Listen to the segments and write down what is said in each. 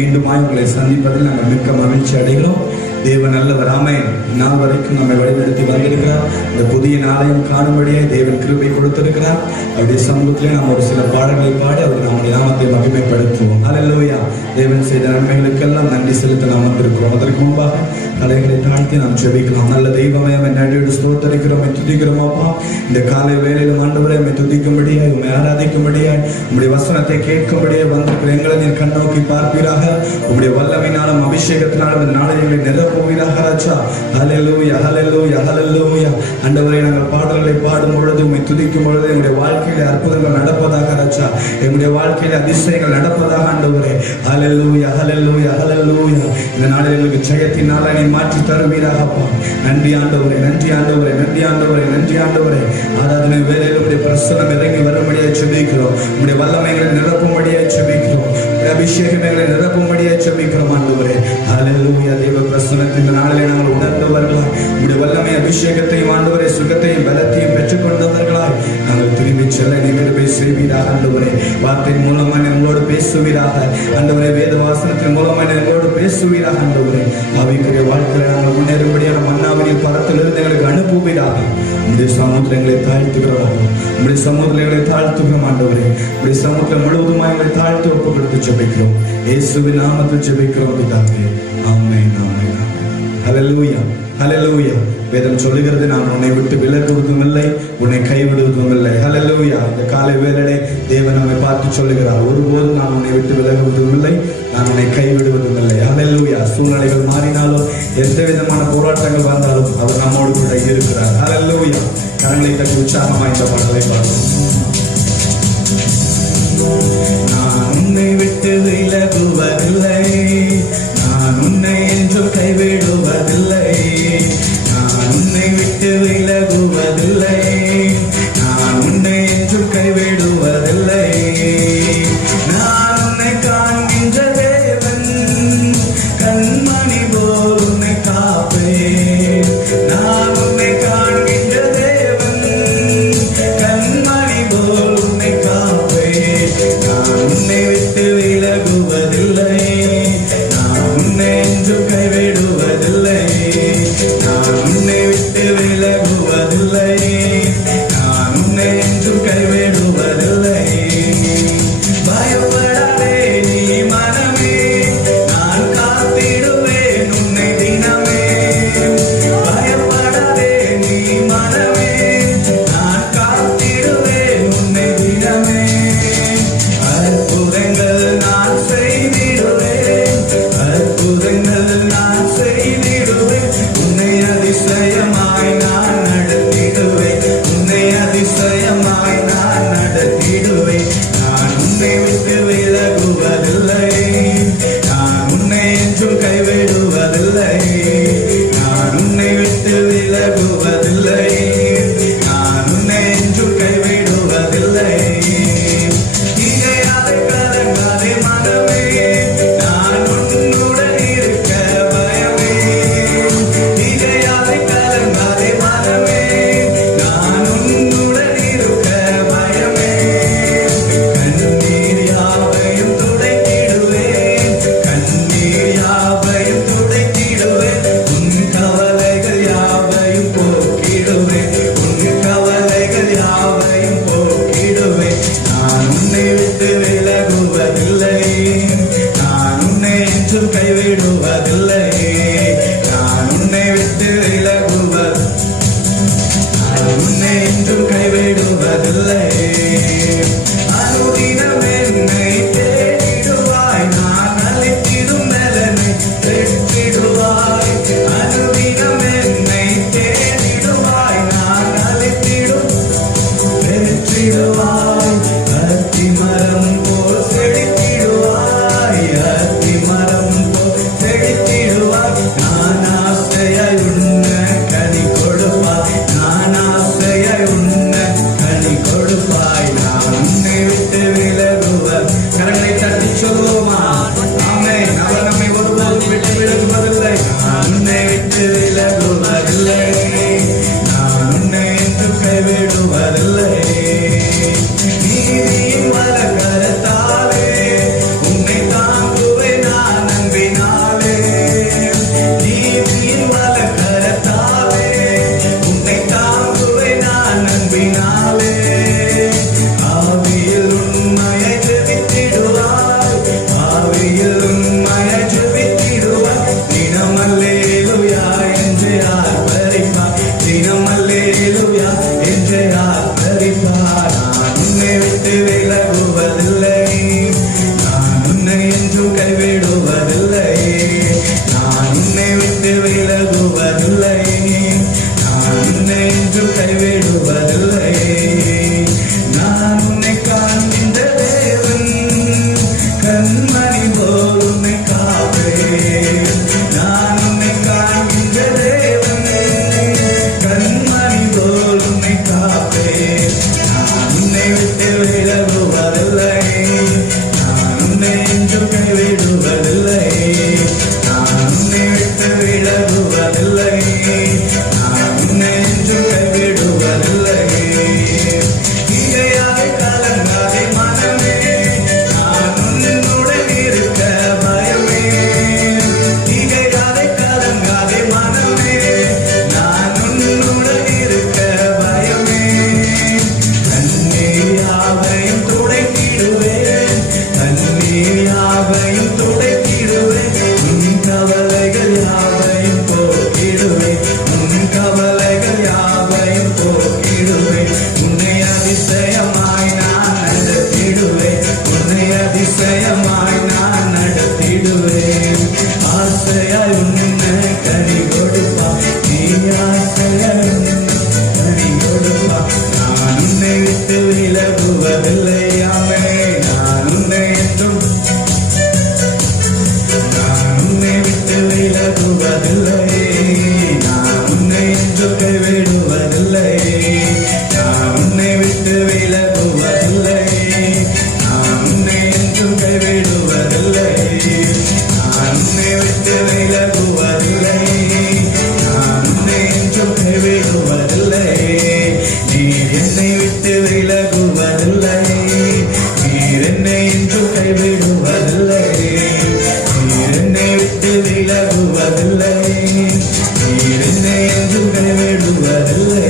மீண்டுமாய் உங்களை சந்திப்பதில் நாங்கள் மிக்க மகிழ்ச்சி அடைகிறோம். தேவன் நல்லவர். ஆமென். நாள் வரைக்கும் நம்மை வழிநடத்தி வந்திருக்கிறார். இந்த புதிய நாளையும் காணும்படியே தேவன் கிருபை கொடுத்திருக்கிறார். அவருடைய சமூகத்திலே நாம் ஒரு சில பாடல்களை பாடி அவர் நம்முடைய நாமத்தை மகிமைப்படுத்துவோம். அல்லேலூயா. தேவன் செய்த நன்மைகளுக்கெல்லாம் நன்றி செலுத்த நாம் வந்திருக்கிறோம். அதற்கு முன்பாக தலைகளை தாழ்த்தி நாம் ஜெபிக்கலாம். நல்ல தெய்வமே, நன்றியோடு ஸ்தோத்திரிக்கிறோம், துதிக்கிறோம். அப்பா, இந்த காலை வேளையிலும் ஆண்டவரே துதிக்கும்படியாய், உம்மை ஆராதிக்கும்படியாய், உம்முடைய வசனத்தை கேட்கும்படியே வந்திருக்கிற எங்களை நீர் கண்ணோக்கி பார்ப்பீராக. உம்முடைய வல்லமையினாலும் அபிஷேகத்தினாலும் இந்த நாளைகளை நிரப்புவீராக ராஜா. ஹல்லேலூயா, ஹல்லேலூயா, ஹல்லேலூயா. ஆண்டவரே, நாங்கள் பாடல்களை பாடும் பொழுது, உம்மை துதிக்கும் பொழுது எங்களுடைய வாழ்க்கையில அற்புதங்கள் நடப்பதாக ராஜா. எங்களுடைய வாழ்க்கையில அதிசயங்கள் நடப்பதாக ஆண்டவரே. ஹல்லேலூயா, ஹல்லேலூயா, ஹல்லேலூயா. இந்த நாளில் எங்களுக்கு ஜெயத்தின் நாளை நீ மாற்றி தருவீராகப்பா. நன்றி ஆண்டவரே, நன்றி ஆண்டவரே, நன்றி ஆண்டவரே, நன்றி ஆண்டவரே. ஆராதனை வேளையில் உம்முடைய பிரசன்னம் இறங்கி வரும்படியாய் ஜெபிக்கிறோம். உம்முடைய வல்லமைகளை நிரப்பும்படியாய் ஜெபிக்கிறோம். அபிஷேகம் எங்களை நிரப்பும்படியாய் ஜெபிக்கிறோம் ஆண்டவரே. ஹல்லேலூயா. தேவ பிரசன்னத்தின் இந்த நாளிலே நாங்கள் உணர்ந்தவர்களாய், உம்முடைய வல்லமை அபிஷேகத்தையும் ஆண்டவரே சுகத்தையும் பலத்தையும் பெற்றுக்கொண்டவர்களாய் நாங்கள் திரும்பி செல்ல நீ கிருபை செய்வீராக ஆண்டவரே. வார்த்தையின் மூலமாக எங்களோடு பேசுவீராக ஆண்டவரே. வேத வாசனத்தின் மூலமாக எங்களோடு பேசுவீராக ஆண்டவரே. ஆவிக்குரிய வாழ்க்கையில் நாங்கள் முன்னேறும்படியான மன்னாவின் பரத்திலிருந்து எங்களுக்கு அனுப்புவீராக. உம்முடைய சமூகத்தில் எங்களை தாழ்த்துகிறோம். உம்முடைய சமூகத்தில் எங்களை தாழ்த்துகிறோம் ஆண்டவரே. உம்முடைய சமூகத்தில் முழுவதுமாக எங்களை தாழ்த்து ஒப்பு கொடுத்து ஜெபிக்கிறோம். இயேசுவின் நாமத்தில் ஜெபிக்கிறோம் பிதாவே. ஆமென், ஆமென். ஹல்லேலூயா, ஹல்லேலூயா. வேதம் சொல்லுகிறது, நான் உன்னை விட்டு விலகுவதும் இல்லை, உன்னை கைவிடுவதும் இல்லை. ஹல்லேலூயா. இந்த காலை வேளையிலே தேவன் நம்மை பார்த்து சொல்லுகிறார், ஒருபோதும் நான் உன்னை விட்டு விலகுவதும் இல்லை, நான் உன்னை கைவிடுவதும் இல்லை. ஹல்லேலூயா. சூழ்நிலைகள் மாறினாலும், எந்த விதமான போராட்டங்கள் வந்தாலும் அவர் நம்மோடு கூட இருக்கிறார். ஹல்லேலூயா. கரங்களை தட்டி உற்சாகமாக இந்த பாடலை பாடுவோம். நான் உன்னை விட்டு விலகுவதில்லை, நான் உன்னை என்றும் கைவிடுவதில்லை, நான் உன்னை விட்டு விலகுவதில்லை, நான் உன்னை என்றும் கைவிடுவதில்லை. நான் உன்னை காண்கின்ற தேவன், கண்மணி போல் உன்னை காப்பேன். நான் உன்னை காண்கின்ற தேவன், கண்மணி போல் உன்னை காப்பேன். நான் உன்னை விட்டு விலகுவதில்லை, நான் உன்னை என்றும் கைவிடுவதில்லை, நான் உன்னை விட்டு விலகுவதில்லை, நான் உன்னை என்றும் கைவிடுவதில்லை. பயப்படாதே நீ மனமே, நான் காத்திடுவேன் உன்னை தினமே. பயப்படாதே நீ மனமே, நான் காத்திடுவேன் உன்னை தினமே. அற்புதங்கள் நான் செய்திடுவேன், அற்புதங்கள் நான் செய்திடுவேன். உன்னை அதிசயமாய் நான் நடத்திடுவேன், உன்னை அதிசயமாய் நான் நடத்திடுவேன். தினமாலே ஆவியில் உண்மையை ஜெபித்திடுவாய், ஆவியில் உண்மையை ஜெபித்திடுவாய். தினம் அல்லேலூயா என்று ஆர்ப்பரிப்பாய், தினம் அல்லேலூயா என்று ஆர்ப்பரிப்பாய். நான் உன்னை விட்டு விலகுவதில்லை, நான் உன்னை என்றும் கைவிடுவதில்லை, நான் உன்னை விட்டு விலகுவதில்லை, நான் உன்னை என்றும் கைவிடுவதில்லை. நான் உன்னை காண்கின்ற தேவன், கண்மணி போல் உன்னை காப்பேன். நான் உன்னை காண்கின்ற தேவன், கண்மணி போல் உன்னை காப்பேன். நான் உன்னை விட்டு விலகுவதில்லை, நான் உன்னை என்றும் கைவிடுவதில்லை, நான் உன்னை விட்டு விலகுவதில்லை, நான் உன்னை என்றும் கைவிடுவதில்லை. இகையாதே கலங்காதே மனமே, நான் உன்னுடன் இருக்க பயமே. இகையாதே கலங்காதே மனமே, நான் உன்னுடன் இருக்க பயமே. கண்ணீர் யாவையும் துடைத்திடுவேன், கண்ணீர் யாவையும் துடைத்திடுவேன். உன் கவலைகள் யாவையும் போக்கிடுவேன், உன் கவலைகள் யாவையும் போக்கிடுவேன். உன்னை அதிசயமாய் நான் நடத்திடுவேன், உன்னை அதிசயமாய் நான் நடத்திடுவேன். ஆசையாய் உன்னை கனி கொடுப்பா, நீ ஆசையாய் உன்னை கனி கொடுப்பா. நான் உன்னை விட்டு விலகுவதில்லை, ஆமே. நான் உன்னை என்றும், நான் உன்னை விட்டு விலகுவதில்லை, நான் உன்னை என்றும் கைவிடுவதில்லை, நான் உன்னை விட்டு விலகுவதில்லை, நான் உன்னை என்றும் கைவிடுவதில்லை, நான் உன்னை விட்டு விலகுவதில்லை, நான் உன்னை என்றும் கைவிடுவதில்லை. நீர் என்னை விட்டு விலகுவதில்லை, நீர் என்னை என்றும் கைவிடுவதில்லை, நீர் என்னை விட்டு விலகுவதில்லை, நீர் என்னை என்றும் கைவிடுவதில்லை.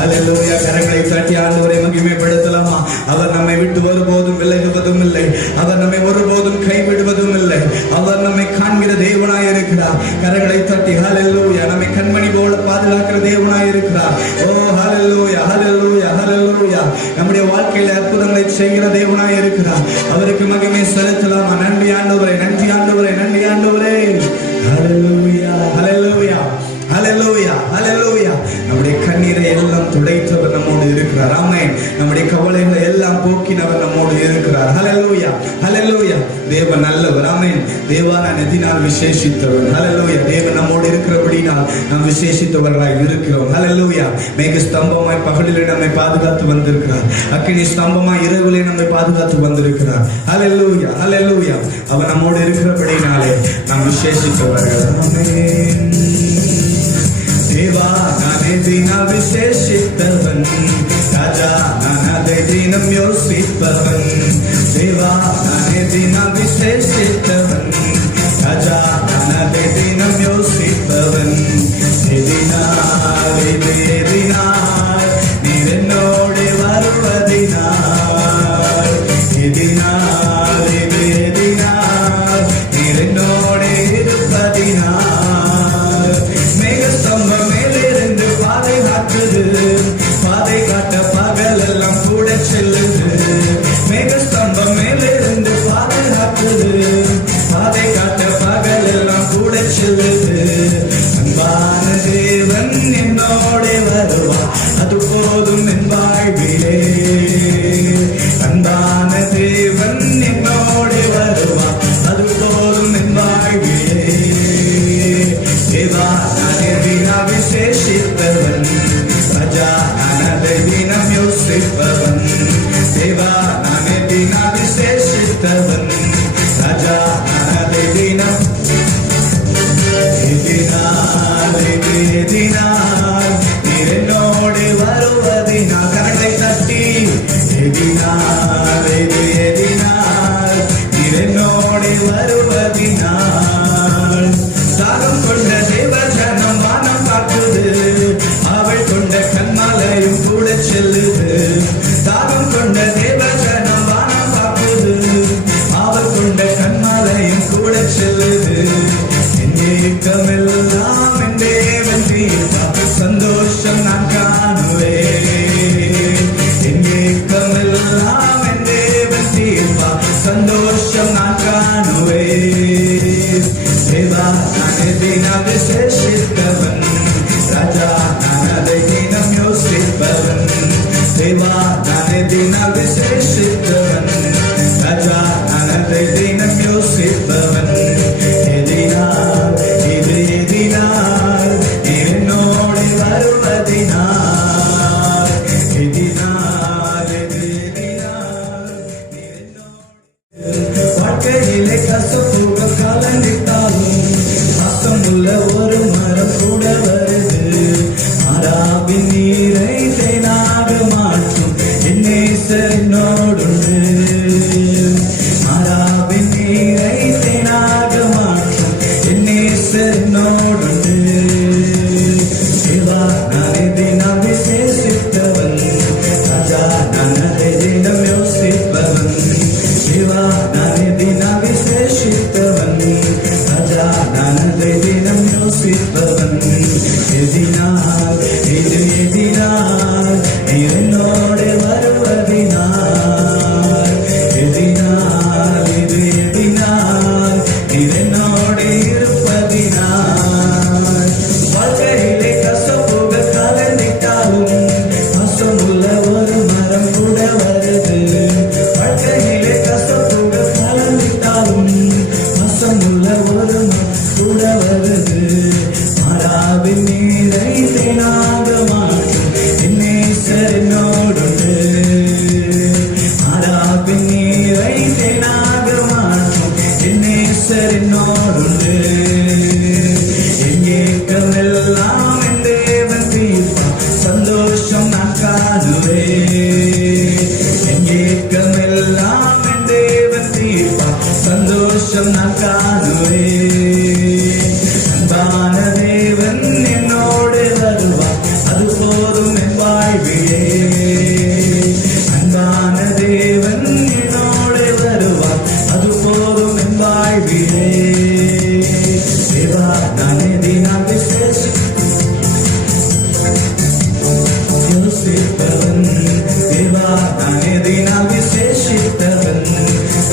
அல்லேலூயா. கரங்களை தட்டி ஆண்டவரை மகிமைப்படுத்தலாமா? அவர் நம்மை விட்டு ஒருபோதும் விலகுவதும் இல்லை, அவர் நம்மை ஒருபோதும் கைவிடுவதும் இல்லை, அவர் நம்மை காண்கிற தேவனாய் இருக்கிறார். கரங்களை தட்டி ஹல்லேலூயா. நம்மை கண்மணி போல பாதுகாக்கிற தேவனாய் இருக்கிறார். ஓ ஹல்லேலூயா, ஹல்லேலூயா, ஹல்லேலூயா. நம்முடைய வாழ்க்கையில் அற்புதங்களை செய்கிற தேவனாய் இருக்கிறார். அவருக்கு மகிமை செலுத்தலாமா? நன்றி ஆண்டவரே, நன்றி ஆண்டவரே, நன்றி ஆண்டவரே. ஹல்லேலூயா, ஹல்லேலூயா, ஹல்லேலூயா, ஹல்லேலூயா. நம்முடைய கண்ணீரை எல்லாம் துடைத்தவர் நம்மோடு இருக்கிறார். ஆமென். நம்முடைய கவலைகளை எல்லாம் போக்கினவர் நம்மோடு இருக்கிறார். ஹல்லேலூயா, ஹல்லேலூயா. தேவன் நல்லவர். ஆமென். தேவான நதினால் விசேஷித்தவர். ஹல்லேலூயா. தேவன் நம்மோடு இருக்கிறபடினால் நாம் விசேஷித்தவர்களாய் இருக்கிறோம். ஹல்லேலூயா. மேக ஸ்தம்பமாய் பகலிலே நம்மை பாதுகாத்து வந்திருக்கிறார், அக்கினி ஸ்தம்பமாய் இரவிலே நம்மை பாதுகாத்து வந்திருக்கிறார். ஹல்லேலூயா, ஹல்லேலூயா. அவர் நம்மோடு இருக்கிறபடினாலே நாம் விசேஷித்தவர்கள். ஆமென். தேவா நானே தினம் விசேஷித்தவன், ராஜா நான் அதை தினம் யோசிப்பவன். தேவா நானே தினம் விசேஷித்தவன், ராஜா நான் அதை தினம் யோசிப்பவன். எதினால் இது எதினால் நீர் என்னோடு வருவதினால், எதினால் இது எதினால் நீர் என்னோடு இருப்பதினால். மேகஸ்தம்பம் மேலிருந்து பாதை காட்டுது, பாதை காட்ட பகலெல்லாம் கூட செல்லுது. மேகஸ்தம்பம் மேலிருந்து பாதை காட்டுது, பாதை காட்ட பகலெல்லாம் கூட செல்லுது. அன்பான தேவன் என்னோட வருவார், அது போதும் என் வாழ்விலே. அன்பான தேவன் என்னோட வருவார், அது போதும் என் வாழ்விலே. தேவா நானே தினம் விசேஷித்தவன், ராஜா நான் அதை தினம் யோசிப்பவன். தேவா நானே தினம் விசேஷித்தவன், ராஜா நான் அதை தினம். எதினால் நீர் என்னோடு வருவதினால். கரங்களை தட்டி எதினால் நீர் என்னோடு வருவதினால். தாகம் கொண்ட தேவஜனம் வானம் காட்டுது, அவள் கொண்ட கண்மலையும் கூட செல்லுது. தாகம் கொண்ட தேவஜனம் வானம் பார்க்குது, ஆவல் கொண்ட கண்மாலையும் கூட செல்லுது. என் ஏக்கமெல்லாம் என் தேவன் தீர்ப்பார், சந்தோஷம் நான் காணுவேன். என் ஏக்கமெல்லாம் என் தேவன் தீர்ப்பார், சந்தோஷம் நான் காணுவேன். தேவா நானே தினம் விசேஷித்தவன், ராஜா நான் அதை தினம் யோசிப்பவன். தேவா நானே தினம் விசேஷித்தவன், ராஜா நான் அதை தினம் யோசிப்பவன். எதினால் இது எதினால் என்னோடு வருவதினால், எதினால் இது எதினால் என்னோடு. வாழ்க்கையிலே கசப்புகள் கலந்திட்டாலும் அசமுள்ள ஒரு மரம் கூட வருது. மாறாவின் நீரை தேனாக மாற்றும் என் நேசர் என்னோடுண்டு. மாறாவின் நீரை தேனாக மாற்றும் என் நேசர் என்னோடுண்டு. தேவா நானே தினம் விசேஷித்தவன், ராஜா நான் அதை தினம் யோசிப்பவன். தேவா நானே தினம் விசேஷித்தவன், ராஜா நான் அதை தினம் யோசிப்பவன். எதினால் இது எதினால் என்னோடு வருவதினால், எதினால் இது எதினால் என்னோடு இருப்பதினால். வாழ்க்கையிலே கசப்புகள் கலந்திட்டாலும் அசமுள்ள ஒரு மரம் கூட வருது. வாழ்க்கையிலே கசப்புகள் கலந்திட்டாலும் அசமுள்ள ஒரு மரம் கூட வருது. மாறாவின் நீரை தேனாக மாற்றும் என் நேசர் என்னோடுண்டு. மாறாவின் நீரை தேனாக மாற்றும் என் நேசர் என்னோடுண்டு. என் ஏக்கமெல்லாம் என் தேவன் தீர்ப்பார், சந்தோஷம் நான் காணுவேன். என் ஏக்கமெல்லாம் என் தேவன் தீர்ப்பார், சந்தோஷம் நான் காணுவேன். அன்பான தேவன் என்னோடு வருவார், அது போதும் என் வாழ்விலே. அன்பான தேவன் என்னோடு வருவார், அது போதும் என் வாழ்விலே. தேவா நானே தினம் யோசிப்பவன், தேவா நானே தினம் விசேஷித்தவன்,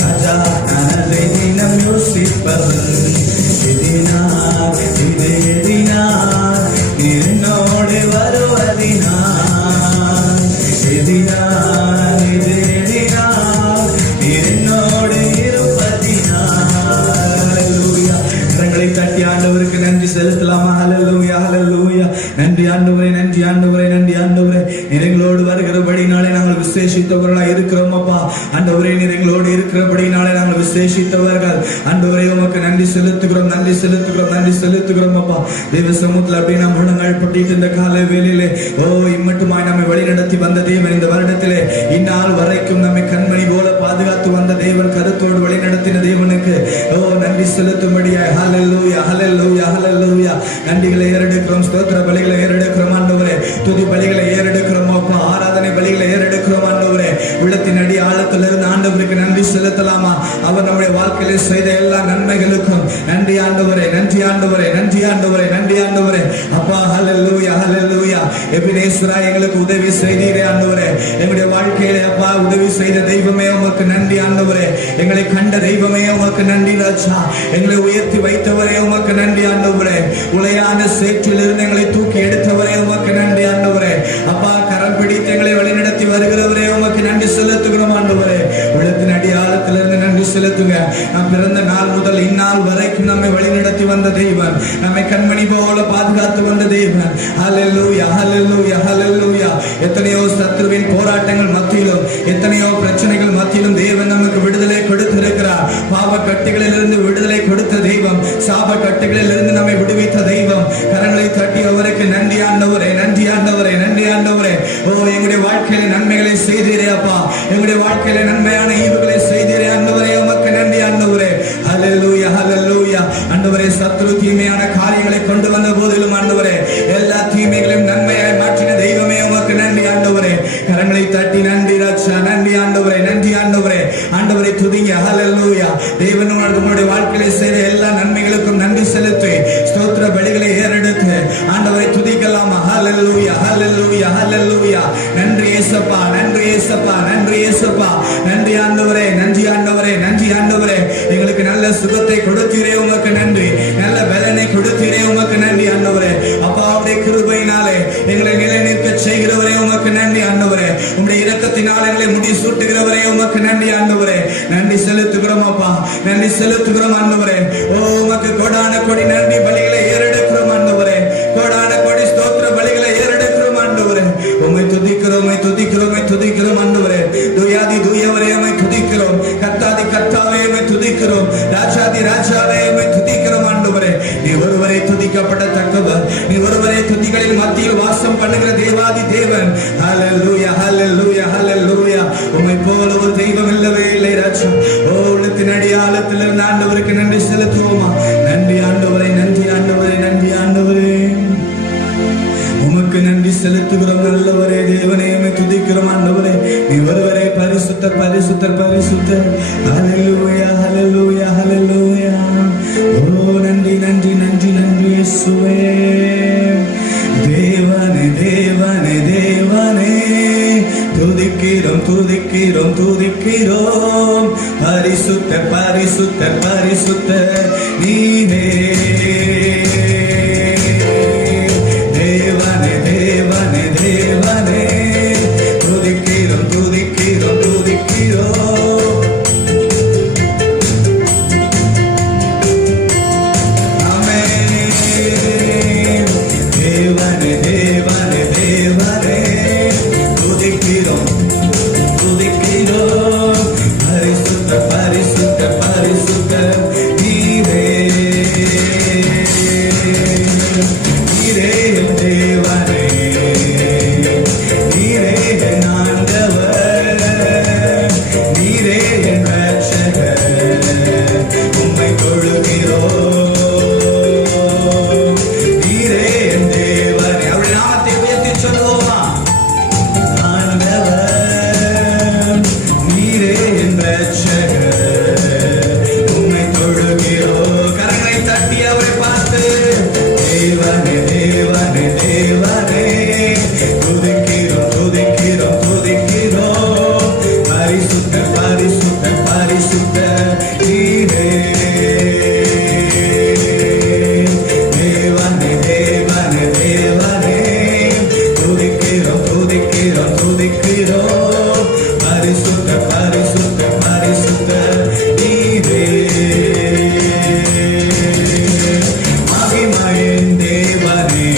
ராஜா நான் அதை தினம் யோசிப்பவன். எதினால் இது எதினால் என்னோடு வருவதினால், எதினால் இது எதினால் என்னோடு இருப்பதினால். ஹல்லேலூயா. கரங்களை தட்டி ஆண்டவருக்கு நன்றி செலுத்தலாமா? ஹல்லேலூயா ஹல்லேலூயா. நன்றி ஆண்டவரே, நன்றி ஆண்டவரே, நன்றி ஆண்டவரே. நீர் எங்களோடு வருகிறபடினாலே நாங்கள் விசேஷித்தவர்களாக இருக்கிறோம் அப்பா. ஆண்டவரே நீர் எங்களோடு இருக்கிறபடினாலே நாங்கள் விசேஷித்தவர்கள். ஆண்டவரே உமக்கு நன்றி செலுத்துகிறோம், நன்றி செலுத்துகிறோம், நன்றி செலுத்துகிறோம் அப்பா. தேவ சமூகத்தில் அப்படி நாம் முழங்கால் பட்டிட்டு இந்த கால வேளையிலே இம்மட்டுமாய் நம்மை வழிநடத்தி வந்த தேவன், இந்த வருடத்திலே இந்நாள் வரைக்கும் நம்மை கண்மணி போல பாதுகாத்து வந்த தேவன், கருத்தோடு வழிநடத்தின தேவனுக்கு நன்றி செலுத்தும்படியாய் ஹல்லேலூயா ஹல்லேலூயா ஹல்லேலூயா. நன்றிகளை ஏறெடுக்கிறோம், ஸ்தோத்திர பலிகளை ஏறெடுக்கிறோம் ஆண்டவரே, துதி பலிகளை ஏறெடுக்கிறோம் அப்பா, ஆராதனை பலிகளை ஏறெடுக்கிறோம் ஆண்டவரே. உள்ளத்தின் அடி ஆழத்திலிருந்து ஆண்டவருக்கு நன்றி செலுத்தலாமா? அவர் நம்முடைய வாழ்க்கையில செய்த எல்லா நன்மைகளுக்கும் நன்றி ஆண்டவரே, நன்றி ஆண்டவரே, நன்றி ஆண்டவரே, நன்றி ஆண்டவரே அப்பா. ஹல்லேலூயா ஹல்லேலூயா. எபினேசரா எங்களுக்கு உதவி செய்தீரே ஆண்டவரே. எங்களுடைய வாழ்க்கையிலே அப்பா உதவி செய்த தெய்வமே உமக்கு நன்றி ஆண்டவரே. எங்களை கண்ட தெய்வமே உமக்கு நன்றி ராஜா. எங்களை உயர்த்தி வைத்தவரே உமக்கு நன்றி ஆண்டவரே. உளையான சேற்றிலிருந்து எங்களை தூக்கி எடுத்தவரே உமக்கு நன்றி ஆண்டவரே அப்பா. கரம் பிடித்து எங்களை வழிநடத்தி வருகிறவரே உமக்கு நன்றி செலுத்துகிறோம் ஆண்டவரே. உள்ளத்தின் அடி ஆழத்திலிருந்து நன்றி செலுத்துங்க. நாம் பிறந்த நாள் முதல் இந்நாள் வரைக்கும் நம்மை வழிநடத்தி வந்த தெய்வன், நம்மை கண்மணி போல பாதுகாத்து வந்த தெய்வன். ஹல்லேலூயா ஹல்லேலூயா ஹல்லேலூயா. எத்தனையோ சத்துருவின் போராட்டங்கள் மத்தியிலும், எத்தனையோ பிரச்சனைகள் மத்தியிலும் தேவன் நமக்கு விடுதலை கொடுத்திருக்கிறார். பாவ கட்டுகளிலிருந்து விடுதலை கொடுத்த தெய்வம், சாப கட்டுகளிலிருந்து நம்மை விடுவித்த தெய்வம். கரங்களை தட்டி அவருக்கு நன்றி ஆண்டவரே, நன்றி ஆண்டவரே, நன்றி ஆண்டவரே. எங்களுடைய வாழ்க்கையில நன்மைகளை செய்தீரே அப்பா. எங்களுடைய வாழ்க்கையில நன்மையான ஈவுகளை செய்தீரே ஆண்டவரே உமக்கு நன்றி ஆண்டவரே. ஹல்லேலூயா ஹல்லேலூயா. ஆண்டவரே சத்துரு தீமையான காரியங்களை கொண்டு வந்த போதிலும் ஆண்டவரே எல்லா தீமைகளையும் நன்மையாய் மாற்றின தெய்வமே உமக்கு நன்றி ஆண்டவரே. கரங்களை தட்டி நன்றி ராஜா, நன்றி ஆண்டவரே, நன்றி ஆண்டவரே. ஆண்டவரை துதிங்க. ஹல்லேலூயா. தேவன் உங்களுடைய வாழ்க்கையில செய்த எல்லா நன்மைகளுக்கும் நன்றி செலுத்தி ஸ்தோத்திர பலிகளை ஏறெடுத்து ஆண்டவரை துதிக்கலாமா? ஹல்லேலூயா, ஹல்லேலூயா, ஹல்லேலூயா. நன்றி இயேசுப்பா, நன்றி இயேசுப்பா, நன்றி இயேசுப்பா. நன்றி ஆண்டவரே, நன்றி ஆண்டவரே, நன்றி ஆண்டவரே. எங்களுக்கு நல்ல சுகத்தை கொடுத்தீரே, உமக்கு நன்றி. நல்ல பலனை கொடுத்தீரே, உமக்கு நன்றி ஆண்டவரே. அப்பாவுடைய கிருபையினாலே எங்களை நிலைநிற்க செய்கிறவரே, உமக்கு நன்றி ஆண்டவரே. உம்முடைய இரக்கத்தினால் எங்களை முடி சூட்டுகிறவரே, உமக்கு நன்றி ஆண்டவரே. நன்றி செலுத்துகிறோம் அப்பா, நன்றி செலுத்துகிறோம் ஆண்டவரே. ஓ உமக்கு கோடான கோடி நன்றி பலிகளை ஏறெடுக்கிறோம் ஆண்டவரே. கோடான கோடி ஸ்தோத்திர பலிகளை ஏறெடுக்கிறோம் ஆண்டவரே. உம்மை துதிக்கிறோம், உம்மை துதிக்கிறோம், உம்மை துதிக்கிறோம் ஆண்டவரே. துயாதி துயவரே உம்மை துதிக்கிறோம். கர்த்தாதி கர்த்தாவே உம்மை துதிக்கிறோம். ராஜாதி ராஜாவே உம்மை துதிக்கிறோம் ஆண்டவரே. நீ ஒருவரே துதிக்கப்படத்தக்கவர், நீ ஒருவரே துதிகளின் மத்தியில் வாசம் பண்ணுகிற தேவாதி தேவன். ஹல்லேலூயா, ஹல்லேலூயா, ஹல்லேலூயா. உம்மை போல ஒரு தெய்வம் இல்லவே இல்லை ராஜா. ஓ உள்ளத்தின் அடியாளத்தில் இருந்த ஆண்டவருக்கு நன்றி செலுத்துவோமா? நன்றி ஆண்டவரே, நன்றி ஆண்டவரே, நன்றி ஆண்டவரே. உமக்கு நன்றி செலுத்துகிறோம் நல்லவரே. தேவனே உம்மை துதிக்கிறோம் ஆண்டவரே. நீ ஒருவரே பரிசுத்தர், பரிசுத்தர், பரிசுத்தர். ஹல்லேலூயா, ஹல்லேலூயா, ஹல்லேலூயா. ஓ நன்றி, நன்றி, நன்றி, நன்றி இயேசுவே. தேவனே, தேவனே, தேவனே துதிக்கிறோம், துதிக்கிறோம், துதிக்கிறோம். பரிசுத்தர், பரிசுத்தர், பரிசுத்தர் நீரே. தேவனே, தேவனே, தேவனே துதிக்கிறோம், துதிக்கிறோம், துதிக்கிறோம். ஆமென். தேவனே, தேவனே, தேவனே துதிக்கிறோம், துதிக்கிறோம். பரிசுத்தர், பரிசுத்தர், பரிசுத்தர் நீரே. நீரே தேவனே, நீரே என் ஆண்டவர், நீரே என் ரட்சகர். உம்மை தொழுகிறோம். நீரே என் தேவனே. அவருடைய நாமத்தை உயர்த்தி சொல்லுவோமா? ஆண்டவர், நீரே என் ரட்சகர். உம்மை தொழுகிறோம். கரங்களை தட்டி அவரை பார்த்து தேவனே, தேவனே, தேவனே துதிக்கிறோம், துதிக்கிறோம், துதிக்கிறோம். பரிசுத்தர், பரிசுத்தர், பரிசுத்தர் நீரே. தேவனே, தேவனே, தேவனே துதிக்கிறோம், துதிக்கிறோம், துதிக்கிறோம். பரிசுத்தர், பரிசுத்தர், பரிசுத்தர் நீரே. மகிமையின் தேவனே,